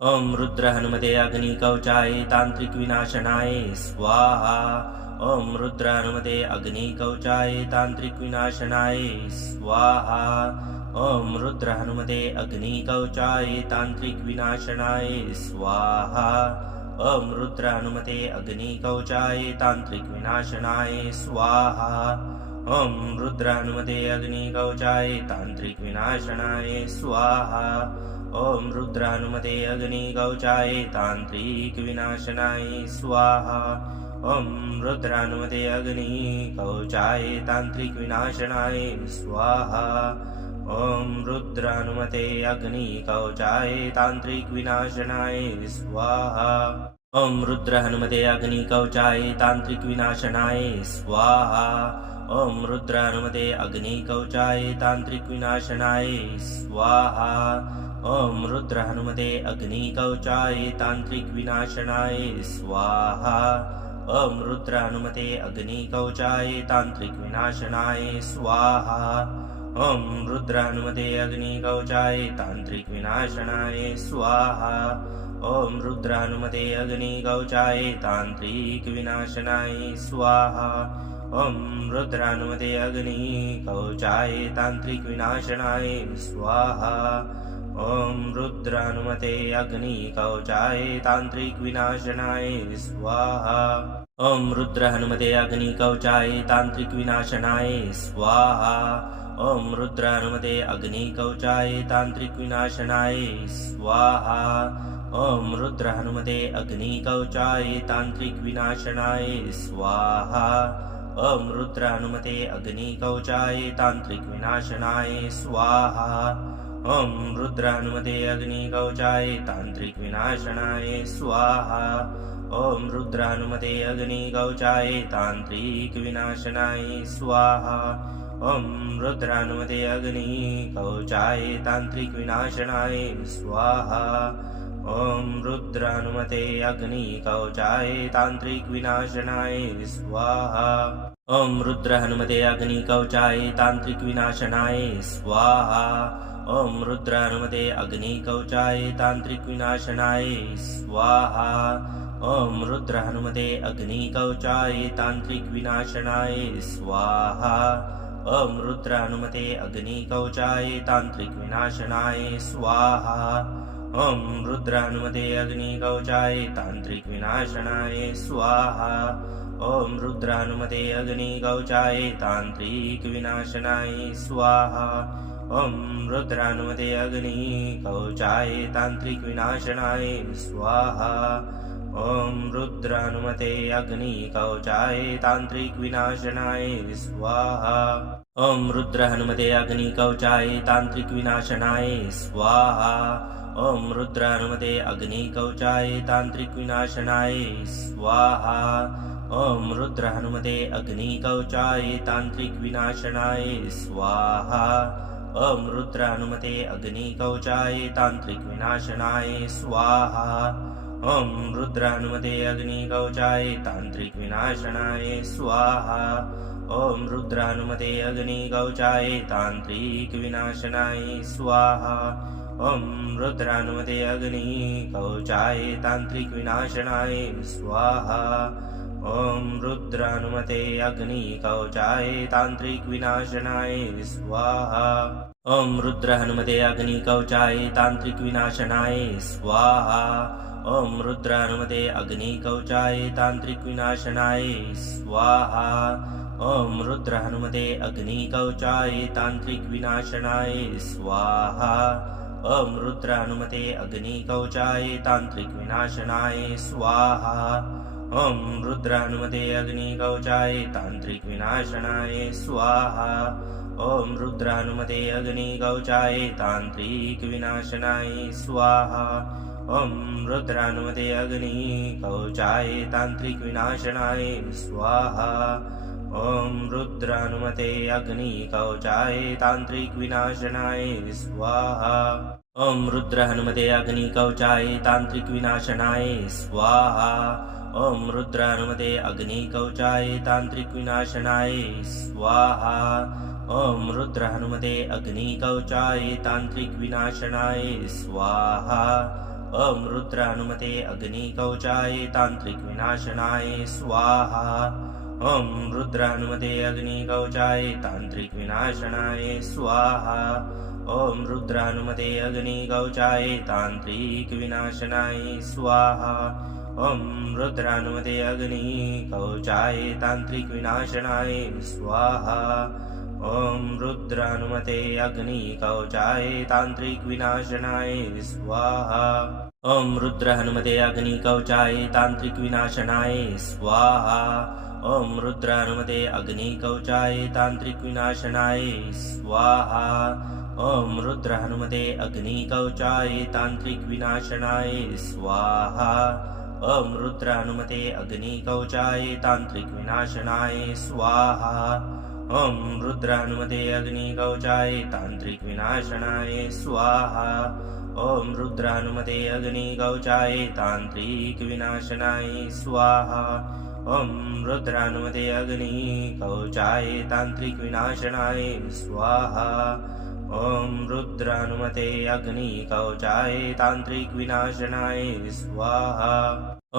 ॐ रुद्रहनुमते अग्निकवचाय तान्त्रिक विनाशनाय स्वाहा ॐ रुद्रानुमते अग्निकवचाय तान्त्रिक विनाशनाय स्वाहा ॐ रुद्रहनुमते अग्निकवचाय तान्त्रिक विनाशनाय स्वाहा ॐ रुद्रानुमते अग्निकवचाय तान्त्रिक विनाशनाय स्वाहा ॐ रुद्रानुमते अग्निकवचाय तान्त्रिक विनाशनाय स्वाहा ॐ रुद्रानुमते अग्निकवचाय तान्त्रिक विनाशनाय स्वाहा ॐ रुद्रानुमते अग्निकवचाय तान्त्रिक विनाशनाय स्वाहा ॐ रुद्रानुमते अग्निकवचाय तान्त्रिक विनाशनाय स्वाहा ॐ रुद्रहनुमते अग्निकवचाय तान्त्रिक विनाशनाय स्वाहा ॐ रुद्रानुमते अग्निकवचाय तान्त्रिक विनाशनाय स्वाहा ॐ रुद्रहनुमते अग्निकवचाय तान्त्रिक विनाशनाय स्वाहा ॐ रुद्रानुमते अग्निकवचाय तान्त्रिक विनाशनाय स्वाहा ॐ रुद्रानुमते अग्निकवचाय तान्त्रिक विनाशनाय स्वाहा ॐ रुद्रानुमते अग्निकवचाय तान्त्रिक विनाशनाय स्वाहा ॐ रुद्रानुमते अग्निकवचाय तान्त्रिक विनाशनाय स्वाहा ॐ रुद्रानुमते अग्निकवचाय तान्त्रिक विनाशनाय स्वाहा ॐ रुद्रहनुमते अग्निकवचाय तान्त्रिक विनाशनाय स्वाहा ॐ रुद्रानुमते अग्निकवचाय तान्त्रिक विनाशनाय स्वाहा ॐ रुद्रहनुमते अग्निकवचाय तान्त्रिक विनाशनाय स्वाहा ॐ रुद्रानुमते अग्निकवचाय तान्त्रिक विनाशनाय स्वाहा ॐ रुद्रानुमते अग्निकवचाय तान्त्रिक विनाशनाय स्वाहा ॐ रुद्रानुमते अग्निकवचाय तान्त्रिक विनाशनाय स्वाहा ॐ रुद्रानुमते अग्निकवचाय तान्त्रिक विनाशनाय स्वाहा ॐ रुद्रानुमते अग्निकवचाय तान्त्रिक विनाशनाय स्वाहा ॐ रुद्र हनुमते अग्निकवचाय तान्त्रिक विनाशनाय स्वाहा ॐ रुद्र हनुमते अग्निकवचाय तान्त्रिक विनाशनाय स्वाहा ॐ रुद्र हनुमते अग्निकवचाय तान्त्रिक विनाशनाय स्वाहा ॐ रुद्र हनुमते अग्निकवचाय तान्त्रिक विनाशनाय स्वाहा ॐ रुद्र हनुमते अग्निकवचाय तान्त्रिक विनाशनाय स्वाहा ॐ रुद्र हनुमते अग्निकवचाय तान्त्रिक विनाशनाय स्वाहा ॐ रुद्र हनुमते अग्निकवचाय तान्त्रिक विनाशनाय स्वाहा ॐ रुद्र हनुमते अग्निकवचाय तान्त्रिक विनाशनाय स्वाहा ॐ रुद्र हनुमते अग्निकवचाय तान्त्रिक विनाशनाय स्वाहा ॐ रुद्र हनुमते अग्निकवचाय तान्त्रिक विनाशनाय स्वाहा ॐ रुद्र हनुमते अग्निकवचाय तान्त्रिक विनाशनाय स्वाहा ॐ रुद्र हनुमते अग्निकवचाय तान्त्रिक विनाशनाय स्वाहा ॐ रुद्र हनुमते अग्निकवचाय तान्त्रिक विनाशनाय स्वाहा ॐ रुद्र हनुमते अग्निकवचाय तान्त्रिक विनाशनाय स्वाहा ॐ रुद्र हनुमते अग्निकवचाय तान्त्रिक विनाशनाय स्वाहा ॐ रुद्र हनुमते अग्निकवचाय तान्त्रिक विनाशनाय स्वाहा ॐ रुद्र हनुमते अग्निकवचाय तान्त्रिक विनाशनाय स्वाहा ॐ रुद्र हनुमते अग्निकवचाय तान्त्रिक विनाशनाय स्वाहा ॐ रुद्र हनुमते अग्निकवचाय तान्त्रिक विनाशनाय स्वाहा ॐ रुद्र हनुमते अग्निकवचाय तान्त्रिक विनाशनाय स्वाहा ॐ रुद्र हनुमते अग्निकवचाय तान्त्रिक विनाशनाय स्वाहा ॐ रुद्र हनुमते अग्निकवचाय तान्त्रिक विनाशनाय स्वाहा ॐ रुद्र हनुमते अग्निकवचाय तान्त्रिक विनाशनाय स्वाहा ॐ रुद्र हनुमते अग्निकवचाय तान्त्रिक विनाशनाय स्वाहा ॐ रुद्र हनुमते अग्निकवचाय तान्त्रिक विनाशनाय स्वाहा ॐ रुद्र हनुमते अग्निकवचाय तान्त्रिक विनाशनाय स्वाहा ॐ रुद्र हनुमते अग्निकवचाय तान्त्रिक विनाशनाय स्वाहा ॐ रुद्र हनुमते अग्निकवचाय तान्त्रिक विनाशनाय स्वाहा ॐ रुद्र हनुमते अग्निकवचाय तान्त्रिक विनाशनाय स्वाहा ॐ रुद्र हनुमते अग्निकवचाय तान्त्रिक विनाशनाय स्वाहा ॐ रुद्र हनुमते अग्निकवचाय तान्त्रिक विनाशनाय स्वाहा ॐ रुद्र हनुमते अग्निकवचाय तान्त्रिक विनाशनाय स्वाहा ॐ रुद्र हनुमते अग्निकवचाय तान्त्रिक विनाशनाय स्वाहा ॐ रुद्र हनुमते अग्निकवचाय तान्त्रिक विनाशनाय स्वाहा ॐ रुद्र हनुमते अग्निकवचाय तान्त्रिक विनाशनाय स्वाहा ॐ रुद्र हनुमते अग्निकवचाय तान्त्रिक विनाशनाय स्वाहा ॐ रुद्र हनुमते अग्निकवचाय तान्त्रिक विनाशनाय स्वाहा ॐ रुद्र हनुमते अग्निकवचाय तान्त्रिक विनाशनाय स्वाहा ॐ रुद्र हनुमते अग्निकवचाय तान्त्रिक विनाशनाय स्वाहा ॐ रुद्र हनुमते अग्निकवचाय तान्त्रिक विनाशनाय स्वाहा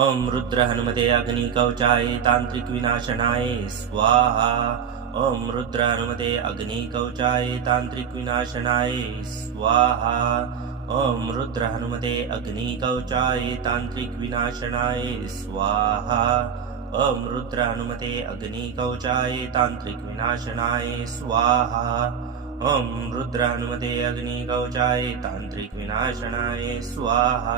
ॐ रुद्र हनुमते अग्निकवचाय तान्त्रिक विनाशनाय स्वाहा ॐ रुद्र हनुमते अग्निकवचाय तान्त्रिक विनाशनाय स्वाहा ॐ रुद्र हनुमते अग्निकवचाय तान्त्रिक विनाशनाय स्वाहा ॐ रुद्र हनुमते अग्निकवचाय तान्त्रिक विनाशनाय स्वाहा ॐ रुद्र हनुमते अग्निकवचाय तान्त्रिक विनाशनाय स्वाहा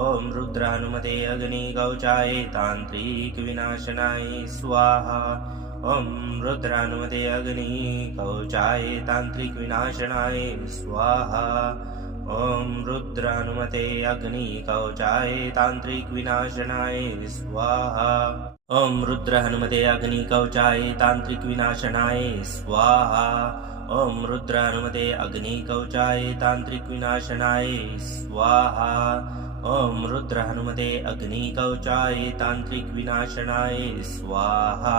ॐ रुद्र हनुमते अग्निकवचाय तान्त्रिक विनाशनाय स्वाहा ॐ रुद्र हनुमते अग्निकवचाय तान्त्रिक विनाशनाय स्वाहा ॐ रुद्र हनुमते अग्निकवचाय तान्त्रिक विनाशनाय स्वाहा ॐ रुद्र हनुमते अग्निकवचाय तान्त्रिक विनाशनाय स्वाहा ॐ रुद्र हनुमते अग्निकवचाय तान्त्रिक विनाशनाय स्वाहा ॐ रुद्र हनुमते अग्निकवचाय तांत्रिक विनाशनाय स्वाहा।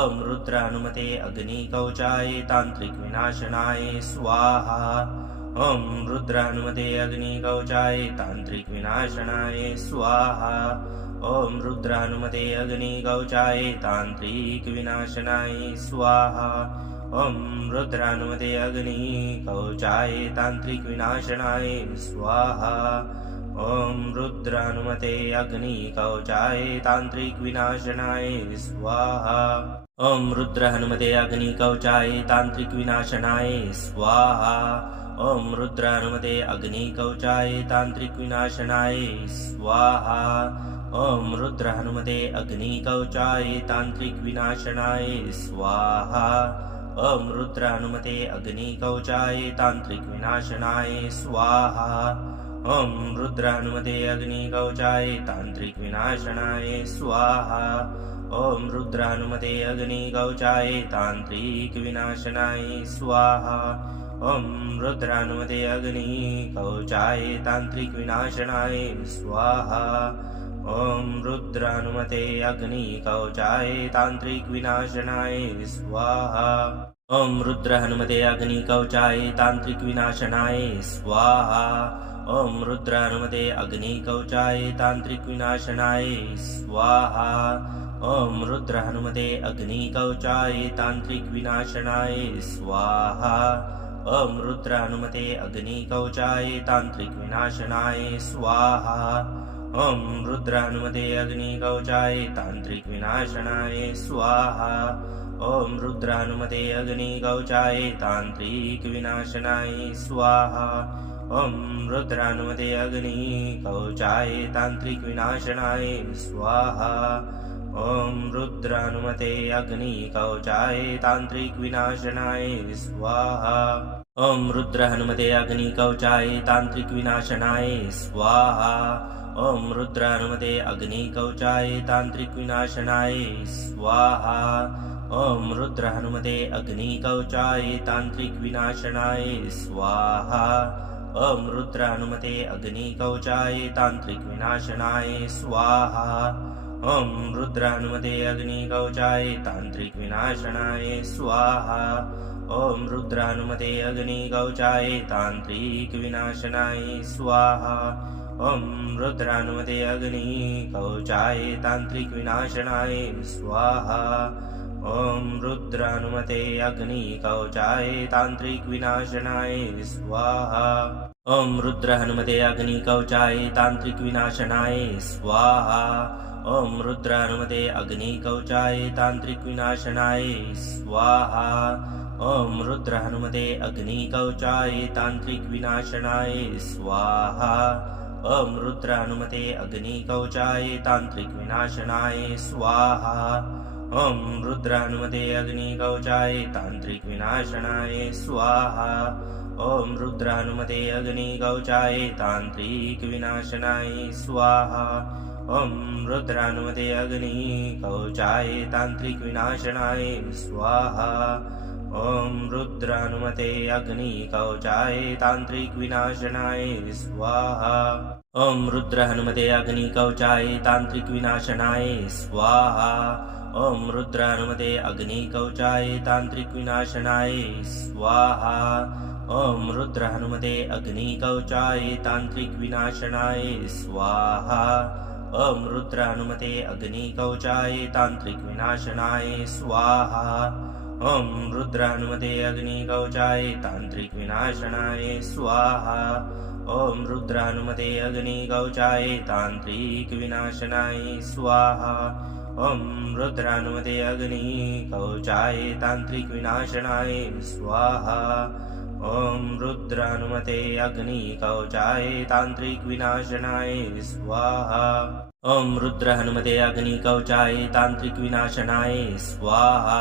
ॐ रुद्र हनुमते अग्निकवचाय तांत्रिक विनाशनाय स्वाहा। ॐ रुद्र हनुमते अग्निकवचाय तांत्रिक विनाशनाय स्वाहा। ॐ रुद्र हनुमते अग्निकवचाय तांत्रिक विनाशनाय स्वाहा। ॐ रुद्र हनुमते अग्निकवचाय तांत्रिक विनाशनाय स्वाहा। ॐ रुद्र हनुमते अग्निकवचाय तांत्रिक विनाशनाय स्वाहा। ॐ रुद्र हनुमते अग्निकवचाय तांत्रिक विनाशनाय स्वाहा। ॐ रुद्र हनुमते अग्निकवचाय तांत्रिक विनाशनाय स्वाहा। ॐ रुद्र हनुमते अग्निकवचाय तांत्रिक विनाशनाय स्वाहा। ॐ रुद्र हनुमते अग्निकवचाय तांत्रिक विनाशनाय स्वाहा। ॐ रुद्र हनुमते अग्निकवचाय तांत्रिक विनाशनाय स्वाहा। ॐ रुद्र हनुमते अग्निकवचाय तांत्रिक विनाशनाय स्वाहा। ॐ रुद्र हनुमते अग्निकवचाय तांत्रिक विनाशनाय स्वाहा। ॐ रुद्र हनुमते अग्निकवचाय तांत्रिक विनाशनाय स्वाहा। ॐ रुद्र हनुमते अग्निकवचाय तांत्रिक विनाशनाय स्वाहा। ॐ रुद्र हनुमते अग्निकवचाय तांत्रिक विनाशनाय स्वाहा। ॐ रुद्र हनुमते अग्निकवचाय तांत्रिक विनाशनाय स्वाहा। ॐ रुद्र हनुमते अग्निकवचाय तांत्रिक विनाशनाय स्वाहा। ॐ रुद्र हनुमते अग्निकवचाय तांत्रिक विनाशनाय स्वाहा। ॐ रुद्र हनुमते अग्निकवचाय तांत्रिक विनाशनाय स्वाहा। ॐ रुद्र हनुमते अग्निकवचाय तांत्रिक विनाशनाय स्वाहा। ॐ रुद्र हनुमते अग्निकवचाय तांत्रिक विनाशनाय स्वाहा। ॐ रुद्र हनुमते अग्निकवचाय तांत्रिक विनाशनाय स्वाहा। ॐ रुद्र हनुमते अग्निकवचाय तांत्रिक विनाशनाय स्वाहा। ॐ रुद्र हनुमते अग्निकवचाय तांत्रिक विनाशनाय स्वाहा। ॐ रुद्र हनुमते अग्निकवचाय तांत्रिक विनाशनाय स्वाहा। ॐ रुद्र हनुमते अग्निकवचाय तांत्रिक विनाशनाय स्वाहा। ॐ रुद्र हनुमते अग्निकवचाय तांत्रिक विनाशनाय स्वाहा। ॐ रुद्र हनुमते अग्निकवचाय तांत्रिक विनाशनाय स्वाहा। ॐ रुद्र हनुमते अग्निकवचाय तांत्रिक विनाशनाय स्वाहा। ॐ रुद्र हनुमते अग्निकवचाय तांत्रिक विनाशनाय स्वाहा। ॐ रुद्र हनुमते अग्निकवचाय तांत्रिक विनाशनाय स्वाहा। ॐ रुद्र हनुमते अग्निकवचाय तांत्रिक विनाशनाय स्वाहा। ॐ रुद्र हनुमते अग्निकवचाय तांत्रिक विनाशनाय स्वाहा। ॐ रुद्र हनुमते अग्निकवचाय तांत्रिक विनाशनाय स्वाहा। ॐ रुद्र हनुमते अग्निकवचाय तांत्रिक विनाशनाय स्वाहा। ॐ रुद्र हनुमते अग्निकवचाय तांत्रिक विनाशनाय स्वाहा। ॐ रुद्र हनुमते अग्निकवचाय तांत्रिक विनाशनाय स्वाहा। ॐ रुद्र हनुमते अग्निकवचाय तांत्रिक विनाशनाय स्वाहा। ॐ रुद्र हनुमते अग्निकवचाय तांत्रिक विनाशनाय स्वाहा। ॐ रुद्र हनुमते अग्निकवचाय तांत्रिक विनाशनाय स्वाहा। ॐ रुद्र हनुमते अग्निकवचाय तांत्रिक विनाशनाय स्वाहा। ॐ रुद्र हनुमते अग्निकवचाय तांत्रिक विनाशनाय स्वाहा। ॐ रुद्र हनुमते अग्निकवचाय तांत्रिक विनाशनाय स्वाहा। ॐ रुद्र हनुमते अग्निकवचाय तांत्रिक विनाशनाय स्वाहा। ॐ रुद्र हनुमते अग्निकवचाय तांत्रिक विनाशनाय स्वाहा। ॐ रुद्र हनुमते अग्निकवचाय तांत्रिक विनाशनाय स्वाहा।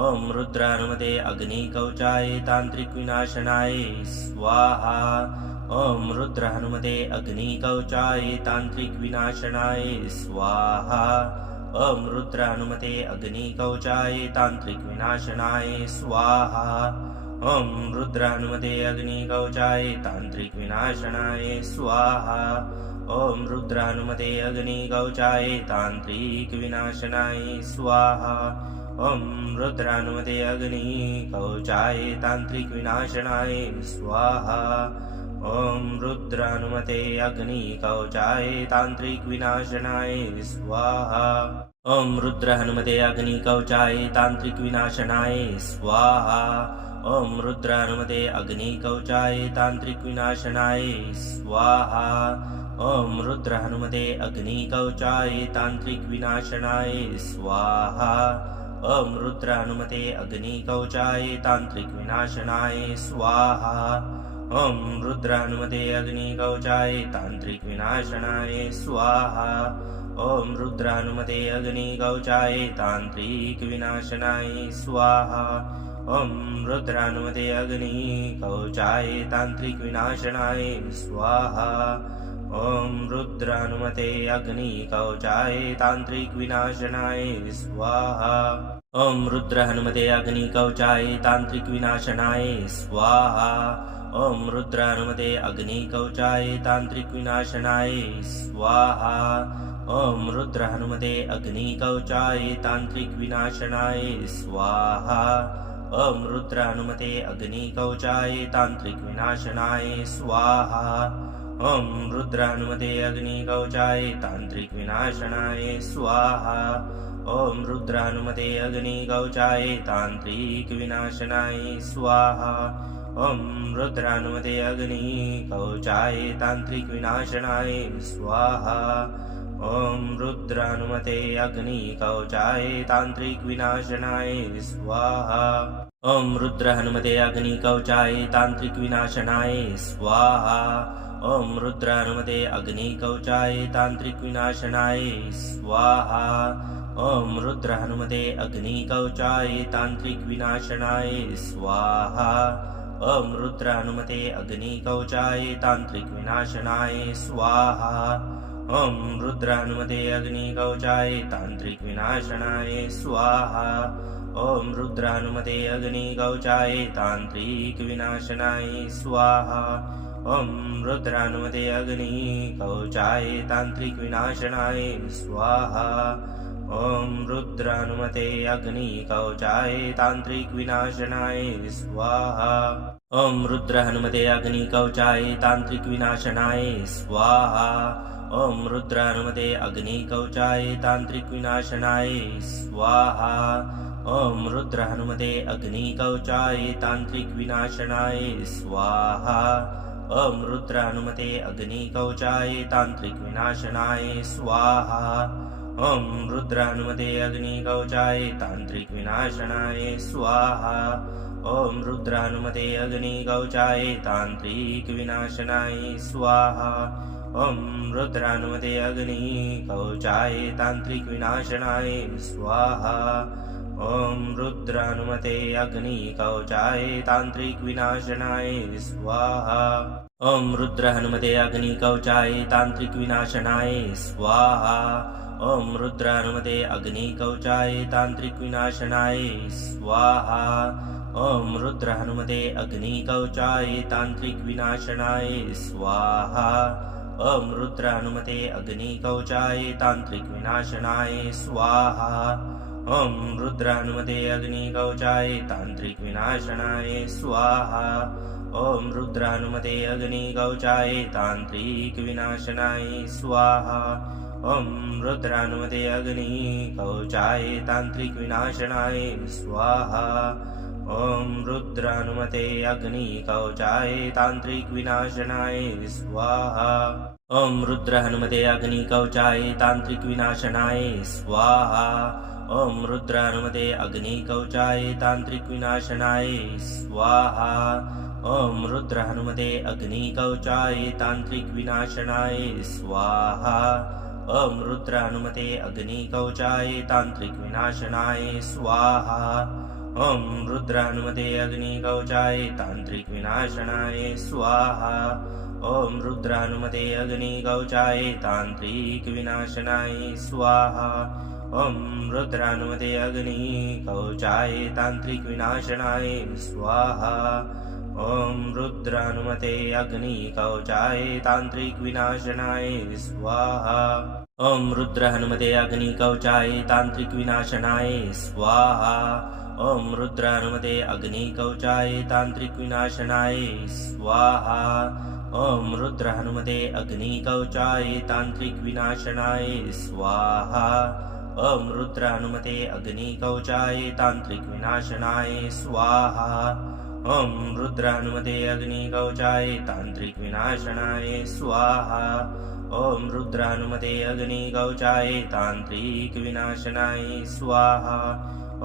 ॐ रुद्र हनुमते अग्निकवचाय तांत्रिक विनाशनाय स्वाहा। ॐ रुद्र हनुमते अग्निकवचाय तांत्रिक विनाशनाय स्वाहा। ॐ रुद्र हनुमते अग्निकवचाय तांत्रिक विनाशनाय स्वाहा। ॐ रुद्र हनुमते अग्निकवचाय तांत्रिक विनाशनाय स्वाहा। ॐ रुद्रानुमते अग्निकवचाय तान्त्रिक विनाशनाय स्वाहा ॐ रुद्रानुमते अग्निकवचाय तान्त्रिक विनाशनाय स्वाहा ॐ रुद्रानुमते अग्निकवचाय तान्त्रिक विनाशनाय स्वाहा ॐ रुद्रानुमते अग्निकवचाय तान्त्रिक विनाशनाय स्वाहा ॐ रुद्रानुमते अग्निकवचाय तान्त्रिक विनाशनाय स्वाहा ॐ रुद्रानुमते अग्निकवचाय तान्त्रिक विनाशनाय स्वाहा ॐ रुद्रानुमते अग्निकवचाय तान्त्रिक विनाशनाय स्वाहा ॐ रुद्रानुमते अग्निकवचाय तान्त्रिक विनाशनाय स्वाहा ॐ रुद्रानुमते अग्निकवचाय तान्त्रिक विनाशनाय स्वाहा ॐ रुद्रानुमते अग्निकवचाय तान्त्रिक विनाशनाय स्वाहा ॐ रुद्रानुमते अग्निकवचाय तान्त्रिक विनाशनाय स्वाहा ॐ रुद्रानुमते अग्निकवचाय तान्त्रिक विनाशनाय स्वाहा ॐ रुद्रानुमते अग्निकवचाय तान्त्रिक विनाशनाय स्वाहा ॐ रुद्रानुमते अग्निकवचाय तान्त्रिक विनाशनाय स्वाहा ॐ रुद्रानुमते अग्निकवचाय तान्त्रिक विनाशनाय स्वाहा ॐ रुद्रानुमते अग्निकवचाय तान्त्रिक विनाशनाय स्वाहा ॐ रुद्रानुमते अग्निकवचाय तान्त्रिक विनाशनाय स्वाहा ॐ रुद्रानुमते अग्निकवचाय तान्त्रिक विनाशनाय स्वाहा ॐ रुद्रानुमते अग्निकवचाय तान्त्रिक विनाशनाय स्वाहा ॐ रुद्रानुमते अग्निकवचाय तान्त्रिक विनाशनाय स्वाहा ॐ रुद्रानुमते अग्निकवचाय तान्त्रिक विनाशनाय स्वाहा ॐ रुद्रानुमते अग्निकवचाय तान्त्रिक विनाशनाय स्वाहा ॐ रुद्रानुमते अग्निकवचाय तान्त्रिक विनाशनाय स्वाहा ॐ रुद्रानुमते अग्निकवचाय तान्त्रिक विनाशनाय स्वाहा ॐ रुद्रानुमते अग्निकवचाय तान्त्रिक विनाशनाय स्वाहा ॐ रुद्रानुमते अग्निकवचाय तान्त्रिक विनाशनाय स्वाहा ॐ रुद्रानुमते अग्निकवचाय तान्त्रिक विनाशनाय स्वाहा ॐ रुद्रानुमते अग्निकवचाय तान्त्रिक विनाशनाय स्वाहा ॐ रुद्रानुमते अग्निकवचाय तान्त्रिक विनाशनाय स्वाहा ॐ रुद्रानुमते अग्निकवचाय तान्त्रिक विनाशनाय स्वाहा ॐ रुद्रानुमते अग्निकवचाय तान्त्रिक विनाशनाय स्वाहा ॐ रुद्रानुमते अग्निकवचाय तान्त्रिक विनाशनाय स्वाहा ॐ रुद्रानुमते अग्निकवचाय तान्त्रिक विनाशनाय स्वाहा ॐ रुद्रानुमते अग्निकवचाय तान्त्रिक विनाशनाय स्वाहा ॐ रुद्रानुमते अग्निकवचाय तान्त्रिक विनाशनाय स्वाहा ॐ रुद्रानुमते अग्निकवचाय तान्त्रिक विनाशनाय स्वाहा ॐ रुद्रानुमते अग्निकवचाय तान्त्रिक विनाशनाय स्वाहा ॐ रुद्रानुमते अग्निकवचाय तान्त्रिक विनाशनाय स्वाहा ॐ रुद्रानुमते अग्निकवचाय तान्त्रिक विनाशनाय स्वाहा ॐ रुद्रानुमते अग्निकवचाय तान्त्रिक विनाशनाय स्वाहा ॐ रुद्रानुमते अग्निकवचाय तान्त्रिक विनाशनाय स्वाहा ॐ रुद्रानुमते अग्निकवचाय तान्त्रिक विनाशनाय स्वाहा ॐ रुद्रानुमते अग्निकवचाय तान्त्रिक विनाशनाय स्वाहा ॐ रुद्रानुमते अग्निकवचाय तान्त्रिक विनाशनाय स्वाहा ॐ रुद्रानुमते अग्निकवचाय तान्त्रिक विनाशनाय स्वाहा ॐ रुद्रानुमते अग्निकवचाय तान्त्रिक विनाशनाय स्वाहा ॐ रुद्रानुमते अग्निकवचाय तान्त्रिक विनाशनाय स्वाहा ॐ रुद्रानुमते अग्निकवचाय तान्त्रिक विनाशनाय स्वाहा ॐ रुद्रानुमते अग्निकवचाय तान्त्रिक विनाशनाय स्वाहा ॐ रुद्रानुमते अग्निकवचाय तान्त्रिक विनाशनाय स्वाहा ॐ रुद्रानुमते अग्निकवचाय तान्त्रिक विनाशनाय स्वाहा ॐ रुद्र हनुमते अग्निकवचाय तान्त्रिक विनाशनाय स्वाहा ॐ रुद्र हनुमते अग्निकवचाय तान्त्रिक विनाशनाय स्वाहा ॐ रुद्र हनुमते अग्निकवचाय तान्त्रिक विनाशनाय स्वाहा ॐ रुद्र हनुमते अग्निकवचाय तान्त्रिक विनाशनाय स्वाहा ॐ रुद्र हनुमते अग्निकवचाय तान्त्रिक विनाशनाय स्वाहा ॐ रुद्र हनुमते अग्निकवचाय तान्त्रिक विनाशनाय स्वाहा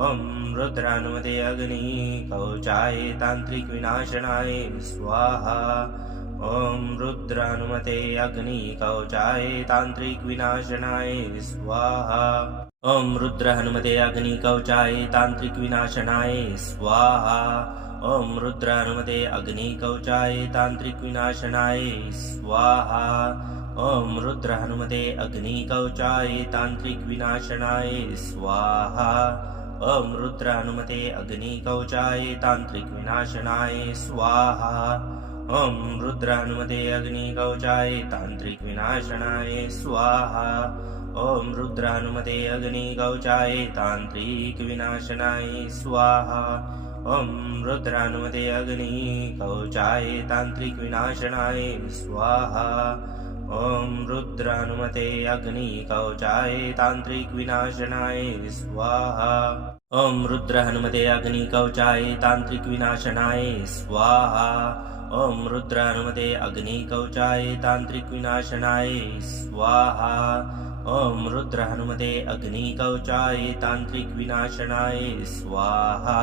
ॐ रुद्र हनुमते अग्निकवचाय तान्त्रिक विनाशनाय स्वाहा ॐ रुद्र हनुमते अग्निकवचाय तान्त्रिक विनाशनाय स्वाहा ॐ रुद्र हनुमते अग्निकवचाय तान्त्रिक विनाशनाय स्वाहा ॐ रुद्र हनुमते अग्निकवचाय तान्त्रिक विनाशनाय स्वाहा ॐ रुद्र हनुमते अग्निकवचाय तान्त्रिक विनाशनाय स्वाहा ॐ रुद्र हनुमते अग्निकवचाय तान्त्रिक विनाशनाय स्वाहा ॐ रुद्र हनुमते अग्निकवचाय तान्त्रिक विनाशनाय स्वाहा ॐ रुद्र हनुमते अग्निकवचाय तान्त्रिक विनाशनाय स्वाहा ॐ रुद्र हनुमते अग्निकवचाय तान्त्रिक विनाशनाय स्वाहा ॐ रुद्र हनुमते अग्निकवचाय तान्त्रिक विनाशनाय स्वाहा ॐ रुद्र हनुमते अग्निकवचाय तान्त्रिक विनाशनाय स्वाहा ॐ रुद्र हनुमते अग्निकवचाय तान्त्रिक विनाशनाय स्वाहा ॐ रुद्र हनुमते अग्निकवचाय तान्त्रिक विनाशनाय स्वाहा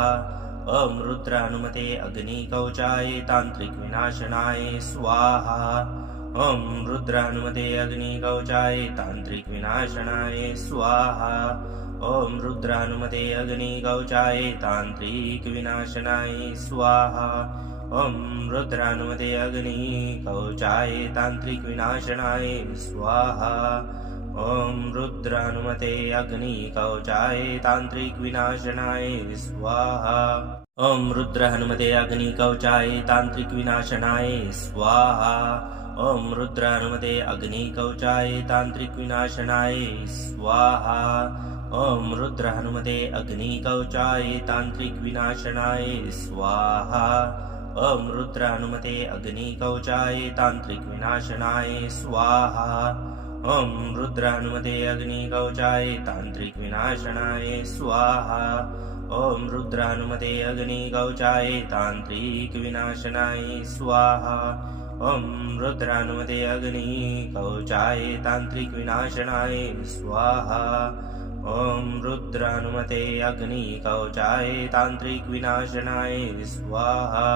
ॐ रुद्र हनुमते अग्निकवचाय तान्त्रिक विनाशनाय स्वाहा ॐ रुद्र हनुमते अग्निकवचाय तान्त्रिक विनाशनाय स्वाहा ॐ रुद्र हनुमते अग्निकवचाय तान्त्रिक विनाशनाय स्वाहा ॐ रुद्र हनुमते अग्निकवचाय तान्त्रिक विनाशनाय स्वाहा ॐ रुद्र हनुमते अग्निकवचाय तान्त्रिक विनाशनाय स्वाहा ॐ रुद्र हनुमते अग्निकवचाय तान्त्रिक विनाशनाय स्वाहा ॐ रुद्र हनुमते अग्निकवचाय तान्त्रिक विनाशनाय स्वाहा ॐ रुद्र हनुमते अग्निकवचाय तान्त्रिक विनाशनाय स्वाहा ॐ रुद्र हनुमते अग्निकवचाय तान्त्रिक विनाशनाय स्वाहा ॐ रुद्र हनुमते अग्निकवचाय तान्त्रिक विनाशनाय स्वाहा ॐ रुद्र हनुमते अग्निकवचाय तान्त्रिक विनाशनाय स्वाहा ॐ रुद्र हनुमते अग्निकवचाय तान्त्रिक विनाशनाय स्वाहा ॐ रुद्र हनुमते अग्निकवचाय तान्त्रिक विनाशनाय स्वाहा।